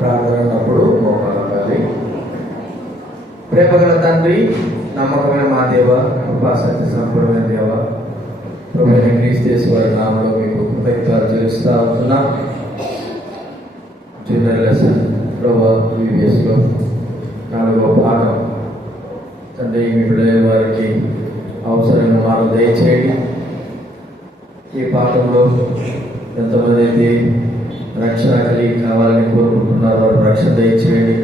ప్రార్థన ఉన్నప్పుడు మోకాలి. ప్రేమగల తండ్రి, నమ్మకమైన మా దేవ, కృపా సత్య సంపూర్ణమైన దేవ, ప్రభువైన క్రీస్తు వారి నామములో మీకు కృతజ్ఞతలు చెల్లిస్తూ ఉంటున్నాం. జూనియర్ లెసన్ VBSలో 4వ పాఠం తండ్రి, మీ పిల్లల వారికి అవసరమైన వారు దయచేయండి. ఈ పాఠంలో ఎంతమంది అయితే రక్షణ కలిగి కావాలని కోరుకుంటున్నారు వారు రక్షణ దయచేయండి,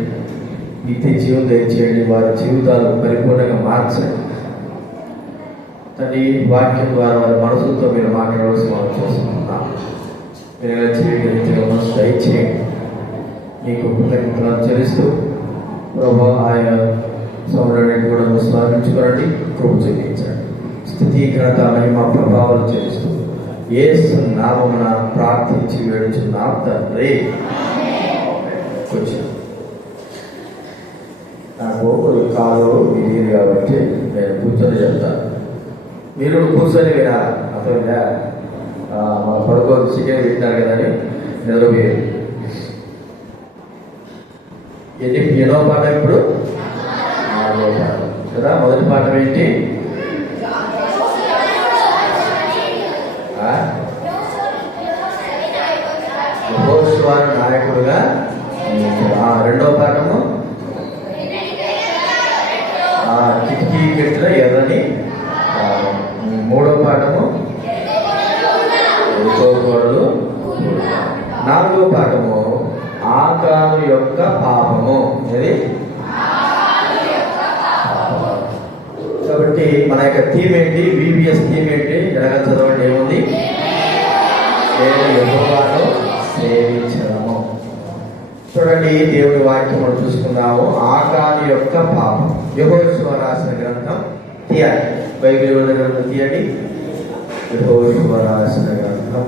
నిత్య జీవం దయచేయండి, వారి జీవితాలు పరిపూర్ణంగా మార్చండి తండ్రి. వాక్యం ద్వారా వారి మనసులతో మీరు మాట్లాడవలసి మనం చూస్తున్నాం. మీరు ఎలా చేయగలిగితే మనసు దయచేయండి. మీకు కృతజ్ఞతలు చెల్లిస్తూ ప్రభా ఆయన సౌందర్యాన్ని కూడా స్మరించుకోనండి, కృప చూపించండి. స్థితి ఘనత మహిమ ప్రభావాలు చెల్లిస్తూ యేసు నామమున ప్రార్థించి వేడుచున్నాం తండ్రి. కొంచెం నాకు కాలు విరిగింది కాబట్టి నేను కూర్చొని చెప్తాను, మీరు కూర్చొని వినాలి. అర్థమైందా? మా పడుకో చికెన్ తింటారు కదని నిద్రపోయేది. ఎన్నో పాఠం ఇప్పుడు? 4వ పాఠం కదా. మొదటి పాఠం ఏంటి? యెహోషువను నాయకుడుగా. 2వ పాఠము కిటికీ గెట్ల ఎర్రని. 3వ పాఠము గోడలు. 4వ పాఠము ఆకాను యొక్క పాపము. ఇది కాబట్టి మన యొక్క థీమ్ ఏంటి? VBS థీమ్ ఏంటి? జరగ చదవండి. ఏముంది? నేను యెహోవాను సేవించడము. చూడండి, దేవుని వాక్యం మనం చూసుకున్నాము. ఆకాను యొక్క పాపం. యెహోషువ రాసిన గ్రంథం తీయాలి. బైబిల్ గ్రంథం తీయండి. యెహోషువ రాసిన గ్రంథం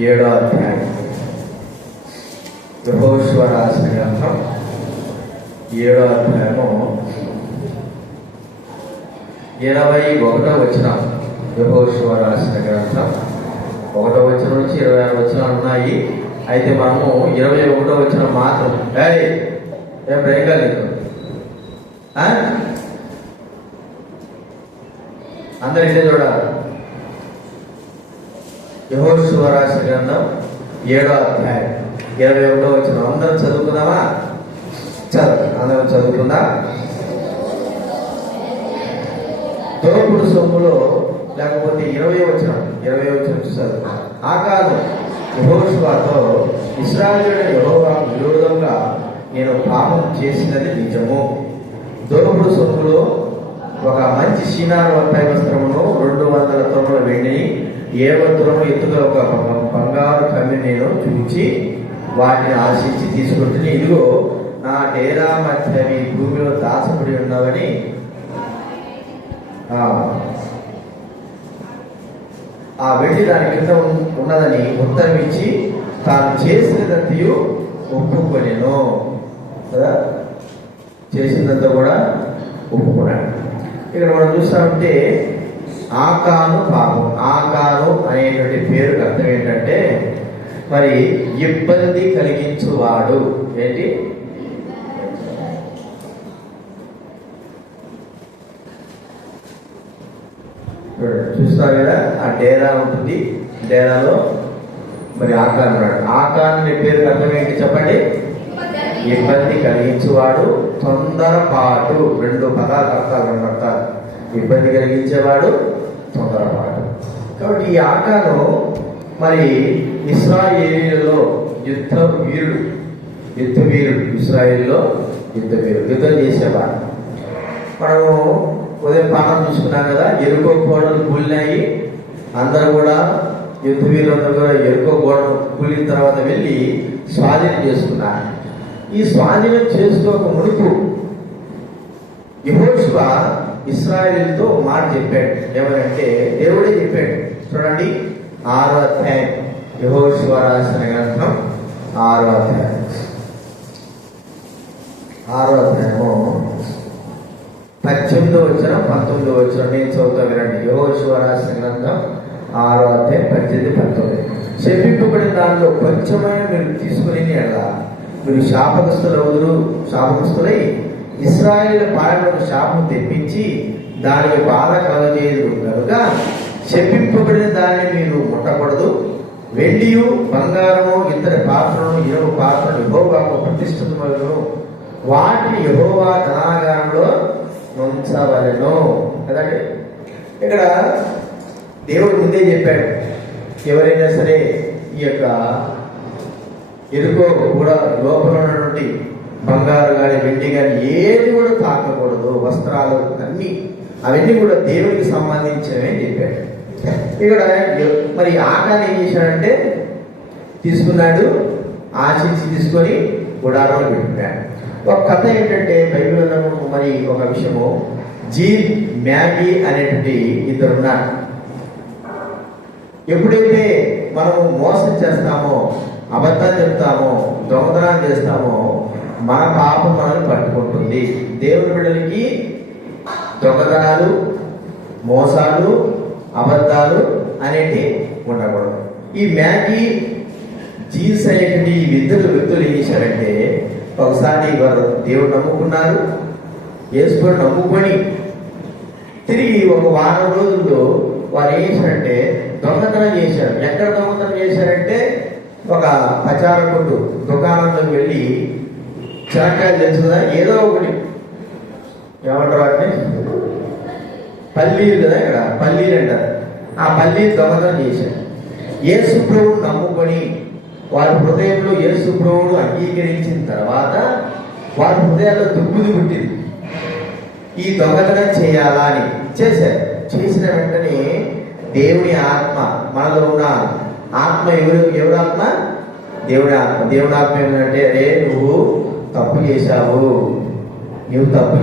7వ అధ్యాయం. యెహోషువ రాసిన గ్రంథం 7వ అధ్యాయము 21వ వచనం. యెహోషువ రాసిన గ్రంథం 1వ వచనం నుంచి 26వ వచనాలు ఉన్నాయి. అయితే మనము 21వ వచనం మాత్రం ఏం బ్రేక్ లేదు. అందరూ ఇదే చూడాలి. యెహోషువ రాసిన గ్రంథం 7వ అధ్యాయం 21వ వచనం. అందరం చదువుకుందామా? అందరం చదువుకుందా? దోపుడు సొమ్ములో లేకపోతే 20వ వచనం చూసారు. ఆకాను యెహోషువతో, ఇశ్రాయేలు యెహోవాకు విరోధంగా నేను పాపం చేసినది నిజము. దోపుడు సొమ్ములో ఒక మంచి షీనారు వంకాయ వస్త్రమును, 200 తొమ్మిది వెండిని, 7 తులముల ఎత్తుగా ఒక బంగారు కమ్మి నేను చూచి వాటిని ఆశించి తీసుకుంటుని, ఇదిగో నా డేరా మధ్య మీ భూమిలో దాచబడి ఉన్నవని ఆ వెండి దాని కింద ఉన్నదని ఉత్తరం ఇచ్చి తాను చేసినదంతయు ఒప్పుకొనెను కదా. చేసినంత కూడా ఒప్పుకున్నాడు. ఇక్కడ మనం చూస్తామంటే ఆకాను పాపం. ఆకాను అనేటువంటి పేరుకి అర్థం ఏంటంటే మరి ఇబ్బంది కలిగించువాడు. ఏంటి? చూస్తారు కదా, ఆ డేరా ఉంటుంది. డేరాలో మరి ఆకాన్ ఉన్నాడు. ఆకాన్ అనే పేరుకి అర్థం ఏంటి చెప్పండి? ఇబ్బంది కలిగించేవాడు, తొందరపాటు. 2 పదాలు అర్థాలు కనబడతారు. ఇబ్బంది కలిగించేవాడు, తొందరపాటు. కాబట్టి ఈ ఆకాను మరి ఇశ్రాయేలీయులలో యుద్ధ వీరుడు. ఇశ్రాయేలీలో యుద్ధం చేసేవాడు. మనము ఉదయం పాఠం చూసుకున్నాం కదా. ఎరుకో గోడలు కూలినాయి. అందరూ కూడా యుద్ధ వీరులందరూ కూడా ఎరుకో గోడలు కూలిన తర్వాత వెళ్ళి స్వాధీనం చేసుకున్నారు. ఈ స్వాధీనం చేసుకోక మునుపు యెహోషువ ఇశ్రాయేలుతో మాట చెప్పాడు. ఏమనంటే దేవుడే చెప్పాడు. చూడండి, 6వ అధ్యాయం. యెహోషువ రాసిన గ్రంథం 6వ అధ్యాయం. 6వ అధ్యాయము 18వ వచనం 19వ వచనం నేను చదువుతా వినండి. యెహోషువ రాసిన గ్రంథం 6వ అధ్యాయం 18, 19. శపింపబడిన దానిలో కొంచెమైన మీరు తీసుకుని ఎలా మీరు శాపగ్రస్తులై ఇశ్రాయేలు పాలనకు శాపం తెప్పించి దానికి బాధ కలగజేయదు కనుక శపింపబడిన దాన్ని మీరు ముట్టకూడదు. వెండియు బంగారము ఇతడి పాత్రలను ఇనుము పాత్రలు యెహోవాకు ప్రతిష్ఠితములను వాటిని యెహోవా ధనాగారంలో ఉంచవలెను కదండి. ఇక్కడ దేవుడు ముందే చెప్పాడు, ఎవరైనా సరే ఈ యొక్క ఎరుకో కూడా లోపల ఉన్నటువంటి బంగారు కానీ వెండి కానీ ఏది కూడా తాకకూడదు. వస్త్రాలు అవన్నీ కూడా దేవుడికి సంబంధించినవి అని చెప్పాడు. ఇక్కడ మరి ఆకాన్ని ఏం చేశాడంటే తీసుకున్నాడు, ఆశించి తీసుకొని గుడారంలో పెట్టుకున్నాడు. ఒక కథ ఏంటంటే బైబిల్లో మరి ఒక విషయము, జీన్ మ్యాగీ అనేటువంటి ఇద్దరు ఉన్నారు. ఎప్పుడైతే మనము మోసం చేస్తామో, అబద్ధాలు చెప్తామో, దొంగతనాలు చేస్తామో మన పాపం మనల్ని పట్టుకుంటుంది. దేవుని బిడ్డలకి దొంగతనాలు, మోసాలు, అబద్ధాలు అనేటి ఉండకూడదు. ఈ మ్యాగీ జీన్స్ అనేటువంటి ఇద్దరు వ్యక్తులు ఏం చేశారంటే, ఒకసారి వారు దేవుడు నమ్ముకున్నారు, యేసుని నమ్ముకొని తిరిగి ఒక వారం రోజుల్లో వారు ఏం చేశారంటే దొంగతనం చేశారు. ఎక్కడ దొంగతనం చేశారంటే ఒక పచార కొట్టు దుకాణంలోకి వెళ్ళి చిరకాయలు తెలుసుదా, ఏదో ఒకటి ఏమంటారు వాటిని, పల్లీలు కదా, ఇక్కడ పల్లీలు అంటారు. ఆ పల్లీలు దొంగతనం చేశారు. యేసు ప్రభువును నమ్ముకొని వారి హృదయంలో యేసు ప్రభువును అంగీకరించిన తర్వాత వారి హృదయాల్లో దుగ్గుది పుట్టింది, ఈ దొంగతనం చేయాలా అని చేశారు. చేసిన వెంటనే దేవుని ఆత్మ, మనలో ఉన్న ఆత్మ ఎవరు ఆత్మ? దేవుడి ఆత్మ. దేవుడి ఆత్మ ఏమంటే, అరే నువ్వు తప్పు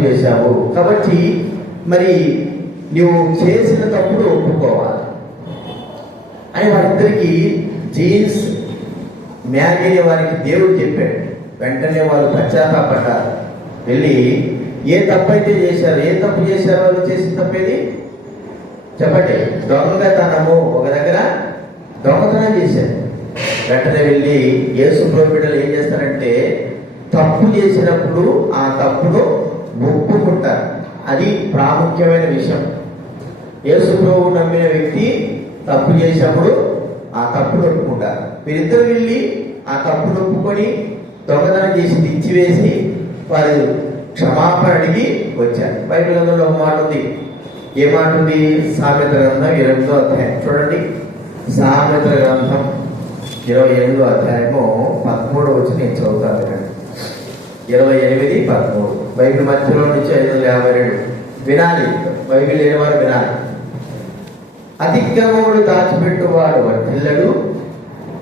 చేశావు కాబట్టి మరి నువ్వు చేసిన తప్పుడు ఒప్పుకోవాలి అని వారిద్దరికి జీన్స్ మ్యాగీ వారికి దేవుడు చెప్పాడు. వెంటనే వాళ్ళు పశ్చాత్తాపడ్డారు. వెళ్ళి ఏ తప్పు అయితే చేశారు, ఏ తప్పు చేశారు వాళ్ళు చేసిన తప్పేది చెప్పండి, దొంగతనము. ఒక దగ్గర దొంగతనం చేశారు. వెంటనే వెళ్ళి యేసు ప్రభు బిడ్డలు ఏం చేస్తారంటే తప్పు చేసినప్పుడు ఆ తప్పును ఒప్పుకుంటారు. అది ప్రాముఖ్యమైన విషయం. యేసు ప్రభు నమ్మిన వ్యక్తి తప్పు చేసినప్పుడు ఆ తప్పును ఒప్పుకుంటారు. వీరిద్దరు వెళ్ళి ఆ తప్పును ఒప్పుకొని దొంగతనం చేసి తెచ్చివేసి వారు క్షమాపణ అడిగి వచ్చారు. బైబిల్ గ్రంథంలో ఒక మాట ఉంది. ఏ మాట ఉంది? సామెతల గ్రంథం 28వ అధ్యాయం చూడండి. సామెతల గ్రంథం 28వ అధ్యాయము 13 వచ్చి నేను చదువుతాను. 28:13 బైబిల్ మధ్యలో నుంచి 552 వినాలి. బైబిల్ లేనివారు వినాలి. అతిక్రమములు దాచిపెట్టువాడు వర్ధిల్లడు,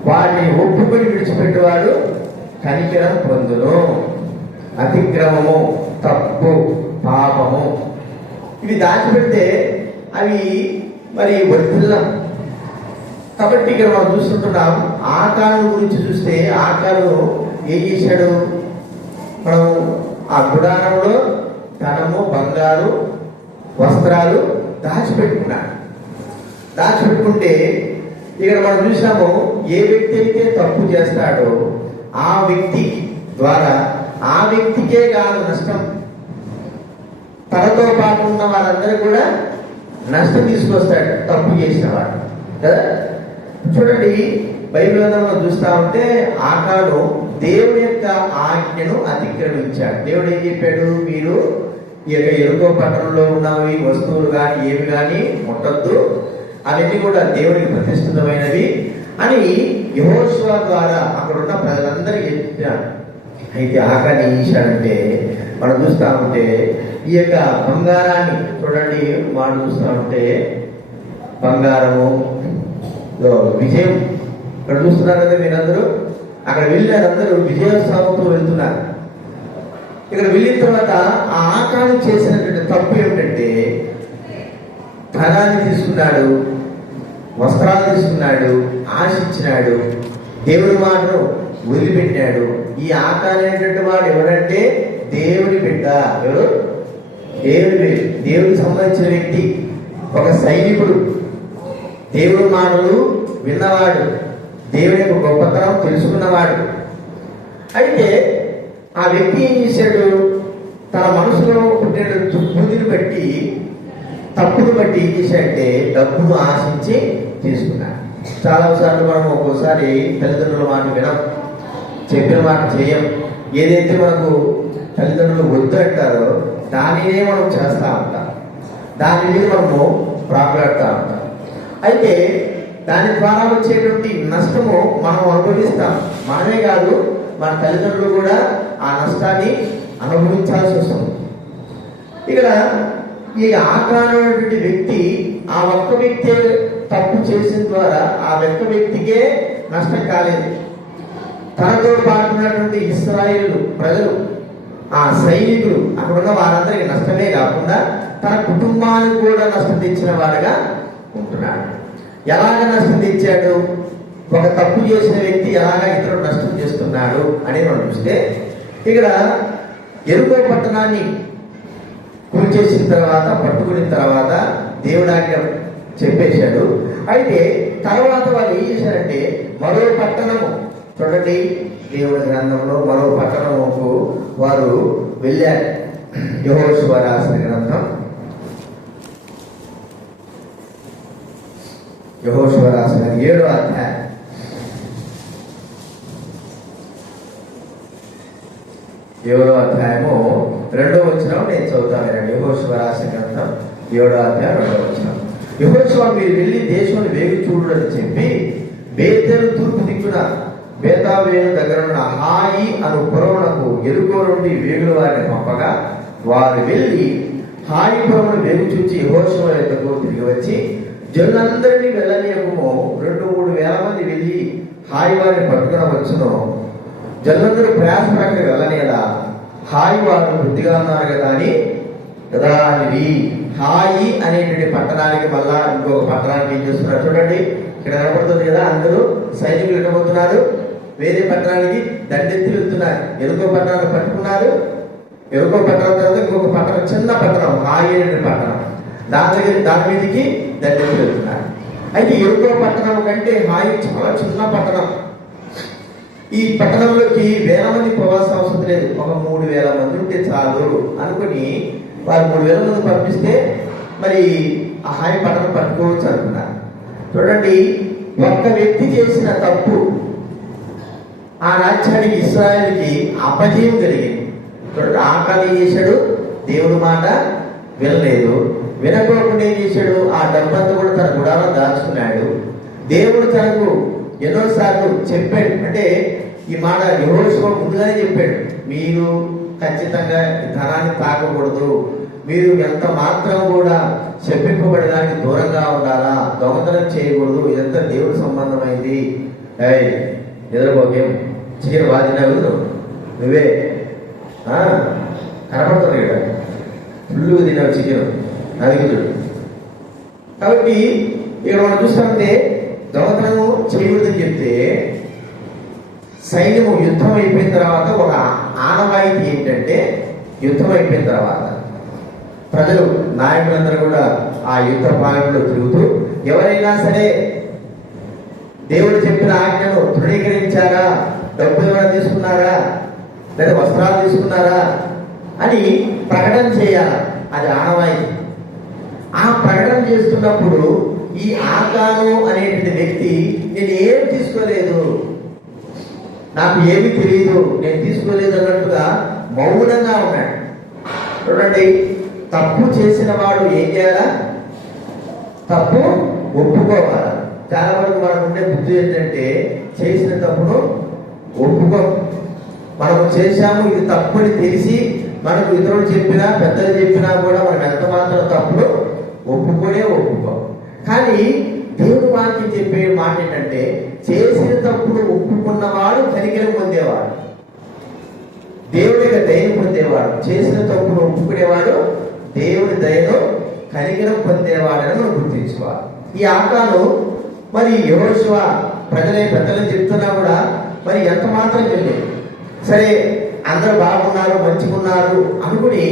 వాడిని ఒప్పుకొని విడిచిపెట్టువాడు కనికరం పొందును. అతిక్రమము, తప్పు, పాపము ఇవి దాచిపెడితే అవి మరి వర్ధిల్లం. కాబట్టి ఇక్కడ మనం చూస్తుంటున్నాం. ఆకాను గురించి చూస్తే ఆకాను ఏం చేశాడు? మనం ఆ గుడారంలో ధనము, బంగారు, వస్త్రాలు దాచిపెట్టుకున్నాడు. దాచిపెట్టుకుంటే ఇక్కడ మనం చూసాము, ఏ వ్యక్తి అయితే తప్పు చేస్తాడో ఆ వ్యక్తి ద్వారా ఆ వ్యక్తికే కాదు నష్టం, తనతో పాటు ఉన్న వారందరూ కూడా నష్టం తీసుకొస్తాడు తప్పు చేసిన వాడు కదా. చూడండి, బైబిల్ మనం చూస్తా ఉంటే ఆకాను దేవుని యొక్క ఆజ్ఞను అతిక్రమించాడు. దేవుడు ఏం చెప్పాడు? మీరు ఈ యొక్క ఎరుకో పట్టణంలో ఉన్నవి వస్తువులు కానీ ఏమి కానీ ముట్టద్దు, అవన్నీ కూడా దేవునికి ప్రతిష్ఠితమైనవి అని యెహోషువ ద్వారా అక్కడ ఉన్న ప్రజలందరికీ చెప్పాడు. అయితే ఆకాను ఏం చేశాడంటే మనం చూస్తా ఉంటే ఈ యొక్క బంగారాన్ని చూడండి, వాళ్ళు చూస్తా ఉంటే బంగారము విజయం ఇక్కడ చూస్తున్నారు కదా మీరందరూ. అక్కడ వెళ్ళారు, అందరూ విజయోత్సవంతో వెళ్తున్నారు. ఇక్కడ వెళ్ళిన తర్వాత ఆ ఆకారం చేసినటువంటి తప్పు ఏమిటంటే ధనాన్ని తీసుకున్నాడు, వస్త్రాలు తీసుకున్నాడు, ఆశించినాడు, దేవుడి మాటను వదిలిపెట్టాడు. ఈ ఆకారైనటువంటి వాడు ఎవరంటే దేవుడి బిడ్డ. ఎవరు? దేవుడికి సంబంధించిన వ్యక్తి, ఒక సైనికుడు, దేవుడి మాటలు విన్నవాడు, దేవుని యొక్క గొప్పతనం తెలుసుకున్నవాడు. అయితే ఆ వ్యక్తి ఏం చేశాడు? తన మనసులో పుట్టిన దుర్బుద్ధిని బట్టి, తప్పును బట్టి ఏం చేశాడంటే డబ్బును ఆశించి తీసుకున్నాడు. చాలాసార్లు మనం ఒక్కోసారి తల్లిదండ్రుల మాట వినం, చెప్పిన మాట చేయం. ఏదైతే మనకు తల్లిదండ్రులు వద్దు అంటారో దానినే మనం చేస్తూ ఉంటాం, దాని మీద మనము ప్రాకులాడుతూ ఉంటాం. అయితే దాని ద్వారా వచ్చేటువంటి నష్టము మనం అనుభవిస్తాం. మనమే కాదు, మన తల్లిదండ్రులు కూడా ఆ నష్టాన్ని అనుభవించాల్సి వస్తుంది. ఇక్కడ ఈ ఆకారమైనటువంటి వ్యక్తి, ఆ ఒక్క వ్యక్తి తప్పు చేసిన ద్వారా ఆ ఒక్క వ్యక్తికే నష్టం కాలేదు. తనతో పాటున్నటువంటి ఇశ్రాయేలు ప్రజలు, ఆ సైనికులు, అక్కడ ఉన్న వారందరికీ నష్టమే కాకుండా తన కుటుంబానికి కూడా నష్టం తెచ్చిన వాడుగా ఉంటున్నాడు. ఎలాగ నష్టం తెచ్చాడు? ఒక తప్పు చేసిన వ్యక్తి ఎలాగ ఇతరుడు నష్టం చేస్తున్నాడు అనేది మనం చూస్తే, ఇక్కడ ఎరుకో పట్టణాన్ని కూల్చేసిన తర్వాత, పట్టుకున్న తర్వాత దేవుడు ఆజ్ఞ చెప్పేశాడు. అయితే తర్వాత వాళ్ళు ఏం చేశారంటే మరో పట్టణము, చూడండి దేవుడి గ్రంథంలో మరో పట్టణముకు వారు వెళ్ళారు. యెహోషువ రాసిన గ్రంథం, యెహోషువ రాసిన 7వ అధ్యాయం 7వ అధ్యాయము 2వ వచనం నేను చదువుతాను. యెహోషువ రాసిన గ్రంథం 7వ అధ్యాయం 2వ వచనం. యెహోషువ మీరు వెళ్ళి దేశంలో వేగి చూడని చెప్పి బేతేలు తూర్పు దిక్కున బేతావేలు దగ్గర ఉన్న హాయి అను పురమునకు ఎరుకో నుండి వేగుల వారిని పంపగా, వారు వెళ్ళి హాయి పురమును వేగు చూచి యెహోషువ యొద్దకు తిరిగి వచ్చి, జనులందరినీ వెళ్ళనీయకము, 2-3 వేల మంది వెళ్ళి హాయి వారిని పట్టుకుని వచ్చును. జనులందరూ ప్రయాసపడక వెళ్ళనేలా హాయి వారు బుద్ధిగా ఉన్నారు కదా అని హాయి అనేటువంటి పట్టణానికి మళ్ళా ఇంకొక పట్టణానికి ఏం చేస్తున్నారు చూడండి. ఇక్కడ కనబడుతుంది కదా, అందరూ సైనికులు ఎక్కబోతున్నారు, వేరే పట్టణానికి దండెత్తి వెళ్తున్నారు. ఎరుకో పట్టణాన్ని పట్టుకున్నారు. ఎరుకో పట్టణం తర్వాత ఇంకొక పట్టణం, చిన్న పట్టణం హాయి అనే పట్టణం, దాని మీదకి దండెత్తి వెళ్తున్నారు. అయితే ఎరుకో పట్టణం కంటే హాయి చాలా చిన్న పట్టణం. ఈ పట్టణంలోకి వేల మంది పోవాల్సిన అవసరం లేదు, ఒక 3,000 మంది ఉంటే చాలు అనుకుని వారు 3,000 మంది పంపిస్తే మరి ఆ హాయి పట్టణం పట్టుకోవచ్చు అనుకున్నారు. చూడండి, ఒక్క వ్యక్తి చేసిన తప్పు ఆ రాజ్యానికి, ఇశ్రాయేలుకి అపజయం కలిగింది. చూడండి, ఆకాలి చేశాడు, దేవుడి మాట వినలేదు. వినకోకుండా ఏం చేశాడు? ఆ డబ్బంతా కూడా తన గుడాలో దాచుకున్నాడు. దేవుడు తనకు ఎన్నోసార్లు చెప్పాడు. అంటే ఈ మాట యెహోషువ ముందుగానే చెప్పాడు, మీరు ఖచ్చితంగా ధనాన్ని తాకకూడదు, మీరు ఎంత మాత్రం కూడా చెప్పింపబడడానికి దూరంగా ఉండాలా, దొంగతనం చేయకూడదు, ఇదంతా దేవుడి సంబంధమైంది. ఎదురుపోకేం చికెన్ వాదినావు నువ్వే కనపడుతుంది ఇక్కడ, ఫుల్లుగా తిన్నావు చికెన్ నలుగుతుడు. కాబట్టి ఇక్కడ మనం చూస్తామంటే దొంగతనము చేయకూడదని చెప్తే, సైన్యము యుద్ధం అయిపోయిన తర్వాత ఒక ఆనవాయితీ ఏంటంటే, యుద్ధం అయిపోయిన తర్వాత ప్రజలు, నాయకులందరూ కూడా ఆ యుద్ధ పాలనలో తిరుగుతూ, ఎవరైనా సరే దేవుడు చెప్పిన ఆజ్ఞను తృణీకరించారా, డబ్బు ఏమైనా తీసుకున్నారా, లేదా వస్త్రాలు తీసుకున్నారా అని ప్రకటన చేయాలి. అది ఆనవాయితీ. ఆ ప్రకటన చేస్తున్నప్పుడు ఈ ఆకాను అనేటువంటి వ్యక్తి, నేను ఏం తీసుకోలేదు, నాకు ఏమీ తెలియదు, నేను తీసుకోలేదు అన్నట్టుగా మౌనంగా ఉన్నాడు. చూడండి, తప్పు చేసిన వాడు ఏం చేయాలా? తప్పు ఒప్పుకోవాలా. చాలా వరకు మనకు ఉండే బుద్ధి ఏంటంటే, చేసిన తప్పును ఒప్పుకో. మనము చేశాము, ఇది తప్పు అని తెలిసి మనకు ఇతరులు చెప్పినా, పెద్దలు చెప్పినా కూడా మనం ఎంత మాత్రం తప్పును ఒప్పుకో. కానీ దేవుడు వాక్యం చెప్పే మాట ఏంటంటే, చేసిన తప్పును ఒప్పుకున్నవాడు కనికరం పొందేవాడు, దేవుడి యొక్క దయను పొందేవాడు. చేసిన తప్పును ఒప్పుకునేవాడు దేవుడి దయను, కనికరం పొందేవాడని మనం గుర్తించుకోవాలి. ఈ ఆకాను మరి యెహోషువ పెద్దలని చెప్తున్నా కూడా మరి ఎంత మాత్రం వెళ్ళలేదు. సరే, అందరూ బాగున్నారు, మంచిగున్నారు అనుకుని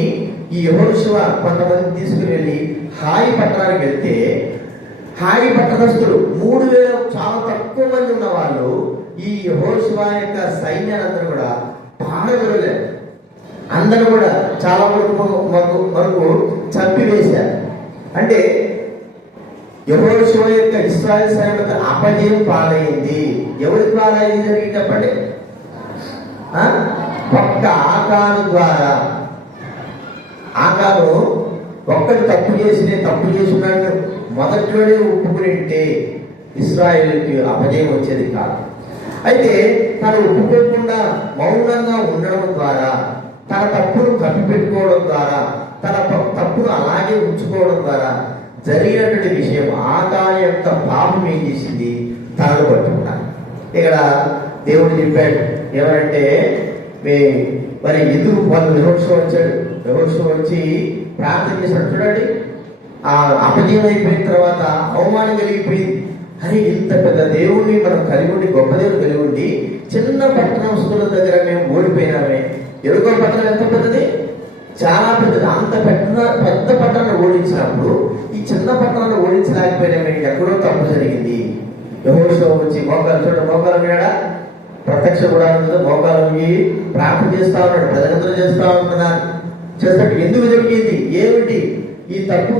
ఈ యెహోషువ కొంతమంది తీసుకుని వెళ్ళి హాయి పట్టణానికి వెళ్తే, హాయి పట్టణస్థులు 3000 చాలా తక్కువ మంది ఉన్న వాళ్ళు ఈ యెహోషువ యొక్క సైన్యాలందరూ కూడా పారగొడలేరు. అందరూ కూడా చాలా వరకు చంపివేశారు. అంటే యెహోషువ యొక్క ఇశ్రాయేలు సైన్యం అపజయం పాలైంది. ఎవరికి పాలైంది జరిగింది చెప్పండి? ఒక్క ఆకాను ద్వారా. ఆకాను ఒక్కటి తప్పు చేసినాడు మొదట్లోనే ఒప్పుకునింటే ఇశ్రాయేలుకి అపజయం వచ్చేది కాదు. అయితే తను ఒప్పుకోకుండా మౌనంగా ఉండడం ద్వారా, తన తప్పును కప్పిపెట్టుకోవడం ద్వారా, తన తప్పును అలాగే ఉంచుకోవడం ద్వారా జరిగినటువంటి విషయం ఆకాను యొక్క పాపం ఏం చేసింది? తనను పట్టుకున్నాడు. ఇక్కడ దేవుడు చెప్పాడు ఏమంటే, మరి ఎందుకు వాళ్ళు యెహోషువ వచ్చాడు. యెహోషువ వచ్చి ప్రార్థన చేశాడు. చూడండి, ఆ అపజయం అయిపోయిన తర్వాత అవమానం కలిగిపోయింది. అరే, ఇంత పెద్ద దేవుడిని మనం కలిగి ఉండి, గొప్ప దేవుడు కలిగి ఉండి, చిన్న పట్టణస్తుల దగ్గర మేము ఓడిపోయినామే. ఎరుకో పట్టణం ఎంత పెద్దది? చాలా పెద్దది. అంత పెద్ద పట్టణాన్ని ఓడించినప్పుడు ఈ చిన్న పట్టణాన్ని ఓడించలేకపోయినామే. ఎక్కడో తప్పు జరిగింది. యెహోషువ వచ్చి మోకాలు చూడండి, మోకాలు ఉన్నాడా? ప్రత్యక్ష గుడారంలో మోకాలు ప్రార్థన చేస్తా ఉన్నాడు. ప్రజలందరూ చేస్తా ఉంటున్నారు. చేస్తాడు. ఎందుకు జరిగింది? ఏమిటి ఈ తప్పు?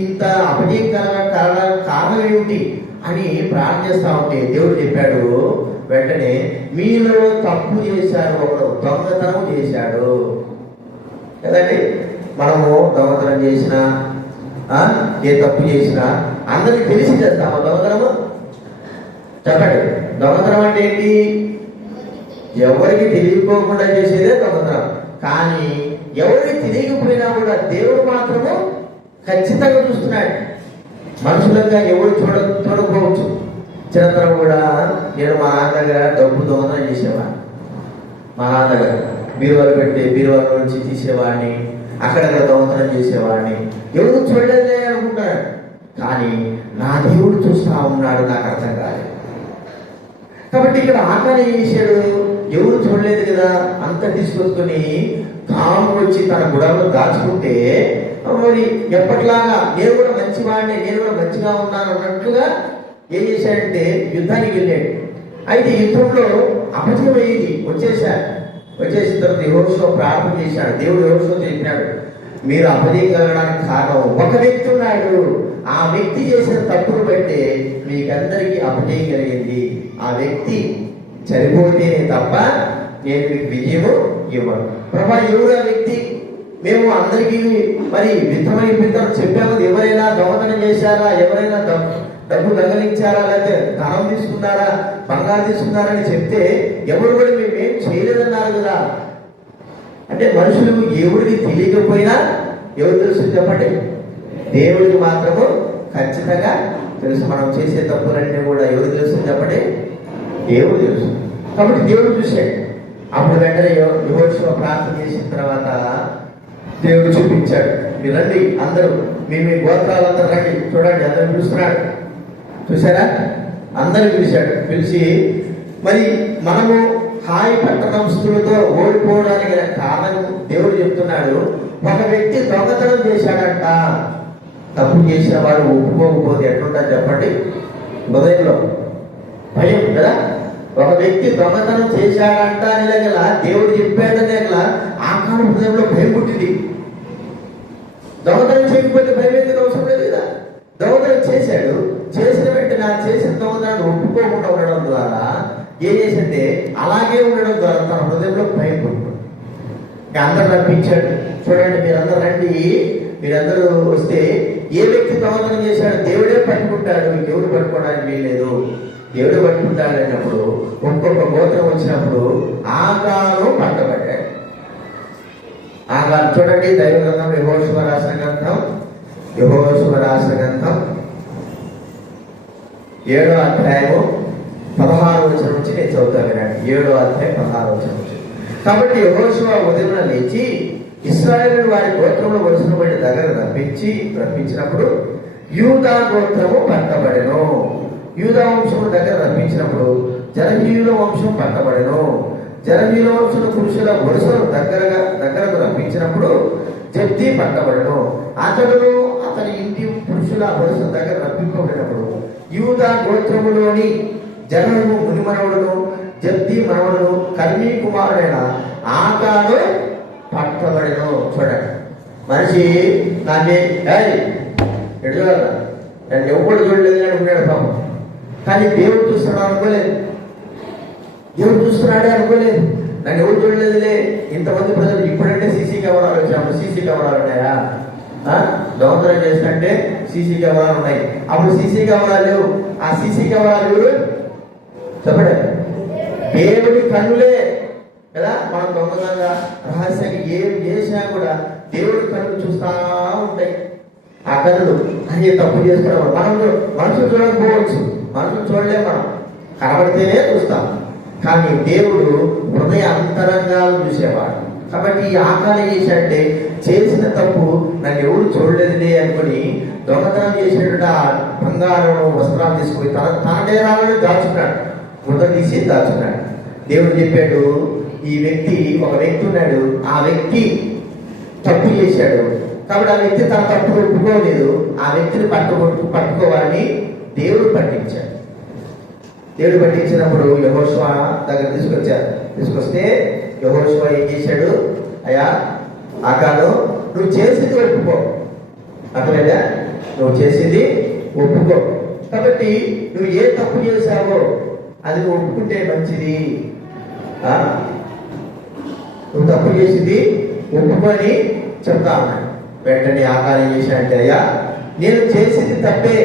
ఇంత అపజయం కారణం ఏమిటి అని ప్రార్థన చేస్తా ఉంటే దేవుడు చెప్పాడు వెంటనే, మీలో తప్పు చేశాడు ఒకడు, దొంగతనం చేశాడు కదండి. మనము దొంగతనం చేసినా, ఏ తప్పు చేసినా అందరికి తెలిసి చేస్తామా దొంగతనము? చెప్పండి, దొంగతనం అంటే ఏంటి? ఎవరికి తెలియకోకుండా చేసేదే దొంగతనం. కానీ ఎవరికి తెలియకపోయినా కూడా దేవుడు మాత్రము ఖచ్చితంగా చూస్తున్నాడు. మనుషులంగా ఎవరు చూడకపోవచ్చు. చిన్నతనం కూడా నేను మా నాన్న దగ్గర డబ్బు దొంగతనం చేసేవాడిని. మా నాన్న దగ్గర బీరువాలు పెట్టి బీరువాల నుంచి తీసేవాడిని, అక్కడక్కడ దొంగతనం చేసేవాడిని. ఎవరు చూడలేదే అనుకుంటాడు. కానీ నా దేవుడు చూస్తా ఉన్నాడు, నాకు అర్థం కాలేదు. కాబట్టి ఇక్కడ ఆకారం ఏం చేశాడు? ఎవరు చూడలేదు కదా, అంత తీసుకొచ్చుకొని తాము వచ్చి తన గుడాలో దాచుకుంటే, మరి ఎప్పటిలాగా నేను కూడా మంచివాడిని, నేను కూడా మంచిగా ఉన్నాను అన్నట్లుగా ఏం చేశాడంటే యుద్ధానికి వెళ్ళాడు. అయితే యుద్ధంలో అపజయం అయ్యింది. వచ్చేసిన తర్వాత యెహోషువ ప్రార్థన చేశాడు. దేవుడు యెహోషువతో చెప్పినాడు, మీరు అపజయం కలగడానికి కారణం ఒక వ్యక్తి ఉన్నాడు. ఆ వ్యక్తి చేసిన తప్పును బట్టి మీకందరికీ అపజయం కలిగింది. ఆ వ్యక్తి చనిపోతేనే తప్ప నేను మీకు విజయము ఇవ్వను. ప్రభా, ఎవరు ఆ వ్యక్తి? మేము అందరికీ మరి విత్తనం చెప్పాము. ఎవరైనా దొంగతనం చేశారా? ఎవరైనా డబ్బు దొంగలించారా? లేకపోతే ధనం తీసుకున్నారా? బంగారు తీసుకున్నారని చెప్తే ఎవరు కూడా మేమేం చేయలేదన్నారు కదా. అంటే మనుషులు ఎవరికి తెలియకపోయినా ఎవరు తెలుసు చెప్పండి? దేవుడికి మాత్రము ఖచ్చితంగా తెలుసు. మనం చేసే తప్పులన్నీ కూడా ఎవరు తెలుసు చెప్పండి? దేవుడు తెలుసు. కాబట్టి దేవుడు చూశాడు. అప్పుడు వెంటనే యెహోషువ ప్రార్థన చేసిన తర్వాత దేవుడు చూపించాడు. మీరు రండి అందరూ, మీ గోత్రాలందరూ రండి, చూడండి అందరూ పిలుస్తున్నాడు. చూసారా? అందరూ పిలిచాడు. పిలిచి మరి మనము హాయి పట్టణంస్తులతో ఓడిపోవడానికి కారణం దేవుడు చెప్తున్నాడు. ఒక వ్యక్తి దొంగతనం చేశాడంట. తప్పు చేసిన వాడు ఒప్పుకోకపోతే ఎట్లుంటా చెప్పండి? హృదయంలో భయం కదా. ఒక వ్యక్తి దొంగతనం చేశాడంట అనే గల దేవుడు చెప్పాడనే గల ఆకారం హృదయంలో భయం పుట్టింది. దొంగతనం చేయకపోతే భయం ఎందుకు అవసరం లేదు కదా. దొంగతనం చేశాడు. చేసిన వెంటనే చేసిన దొంగతనాన్ని ఒప్పుకోకుండా ఉండడం ద్వారా ఏం చేసింటే అలాగే ఉండడం ద్వారా తన హృదయంలో భయం పుట్టింది. అందరూ రప్పించాడు. చూడండి, మీరందరూ రండి, మీరందరూ వస్తే ఏ వ్యక్తి దొంగతనం చేశాడు దేవుడే పట్టుకుంటాడు, ఎవరు పట్టుకోవడానికి వీల్లేదు. దేవుడు పట్టుకుంటాడు అన్నప్పుడు ఒక్కొక్క గోత్రం వచ్చినప్పుడు ఆకాను పట్టబడ్డాడు. ఆకాను చూడండి, దైవ గ్రంథం యెహోషువ రాసిన గ్రంథం 7వ అధ్యాయము 16వ వచనం నుంచి నేను చదువుతా వినండి. 7వ అధ్యాయం 16వ వచనం నుంచి. కాబట్టి యెహోషువ ఉదయమున లేచి ఇశ్రాయేలు వారి గోత్రంలో వలసను బట్టి దగ్గర రప్పించినప్పుడు యూదా గోత్రము పట్టబడెను. యూదా వంశము దగ్గర రప్పించినప్పుడు జరహీయుల వంశం పట్టబడెను. జరహీయుల వంశం పురుషుల వరుసను దగ్గరకు రప్పించినప్పుడు జబ్ది పట్టబడెను. అతడును అతని ఇంటి పురుషులు శిష్యుల వరుస దగ్గర రప్పింపబడినప్పుడు యూదా గోత్రములోని జనము మునిమనవుడును జబ్ది మనవడును కర్మీ కుమారుడైన ఆకాను పట్టబడను. చూడండి, మనిషి దాన్ని ఎడుగలరా నన్ను ఎవరు చూడలేదు అని ఉన్నాడు పాపం. కానీ దేవుడు చూస్తున్నాడు అనుకోలేదు, దేవుడు చూస్తున్నాడే అనుకోలేదు. నన్ను ఎవరు చూడలేదులే. ఇంతమంది ప్రజలు ఇప్పుడంటే సీసీ కెమెరాలు వచ్చినప్పుడు సీసీ కెమెరాలు ఉన్నాయా? దొంగతనం చేసినట్టే సీసీ కెమెరాలు ఉన్నాయి. అప్పుడు సీసీ కెమెరాలు లేవు. ఆ సీసీ కెమెరాలు చెప్పండి, దేవుడి కన్నులే కదా. మనం దొంగతనంగా రహస్యంగా ఏం చేసినా కూడా దేవుడి కన్నులు చూస్తా ఉంటాయి. ఆ కన్నులు అది తప్పు చేస్తున్నాం. మనం మనుషులు చూడకపోవచ్చు, మనుషులు చూడలేము, మనం కనబడితేనే చూస్తాం. కానీ దేవుడు హృదయ అంతరంగాలు చూసేవాడు. కాబట్టి ఈ ఆకారం చేశాడంటే చేసిన తప్పు నన్ను ఎవరు చూడలేదులే అనుకుని దొంగతనం చేసేటట్టు ఆ బంగారం వస్త్రాలు తీసుకుని తన డేరాలను దాచుకున్నాడు, ముద్ద తీసి దాచుకున్నాడు. దేవుడు చెప్పాడు, ఈ వ్యక్తి ఒక వ్యక్తి ఉన్నాడు, ఆ వ్యక్తి తప్పు చేశాడు కాబట్టి ఆ వ్యక్తి తన తప్పు ఒప్పుకోలేదు. ఆ వ్యక్తిని పట్టుకోవాలని దేవుడు పట్టించాడు. దేవుడు పట్టించినప్పుడు యెహోషువ దగ్గర తీసుకొస్తే యెహోషువ ఏం చేశాడు? అయ్యా ఆకాను, నువ్వు చేసింది ఒప్పుకో. అక్కలేదా? నువ్వు చేసింది ఒప్పుకో. కాబట్టి నువ్వు ఏ తప్పు చేశావో అది నువ్వు ఒప్పుకుంటే మంచిది. నువ్వు తప్పు చేసింది ఒప్పుకొని చెప్తా ఉన్నాడు. వెంటనే ఆకారం చేశాడంటే, అయ్యా నేను చేసింది తప్పే,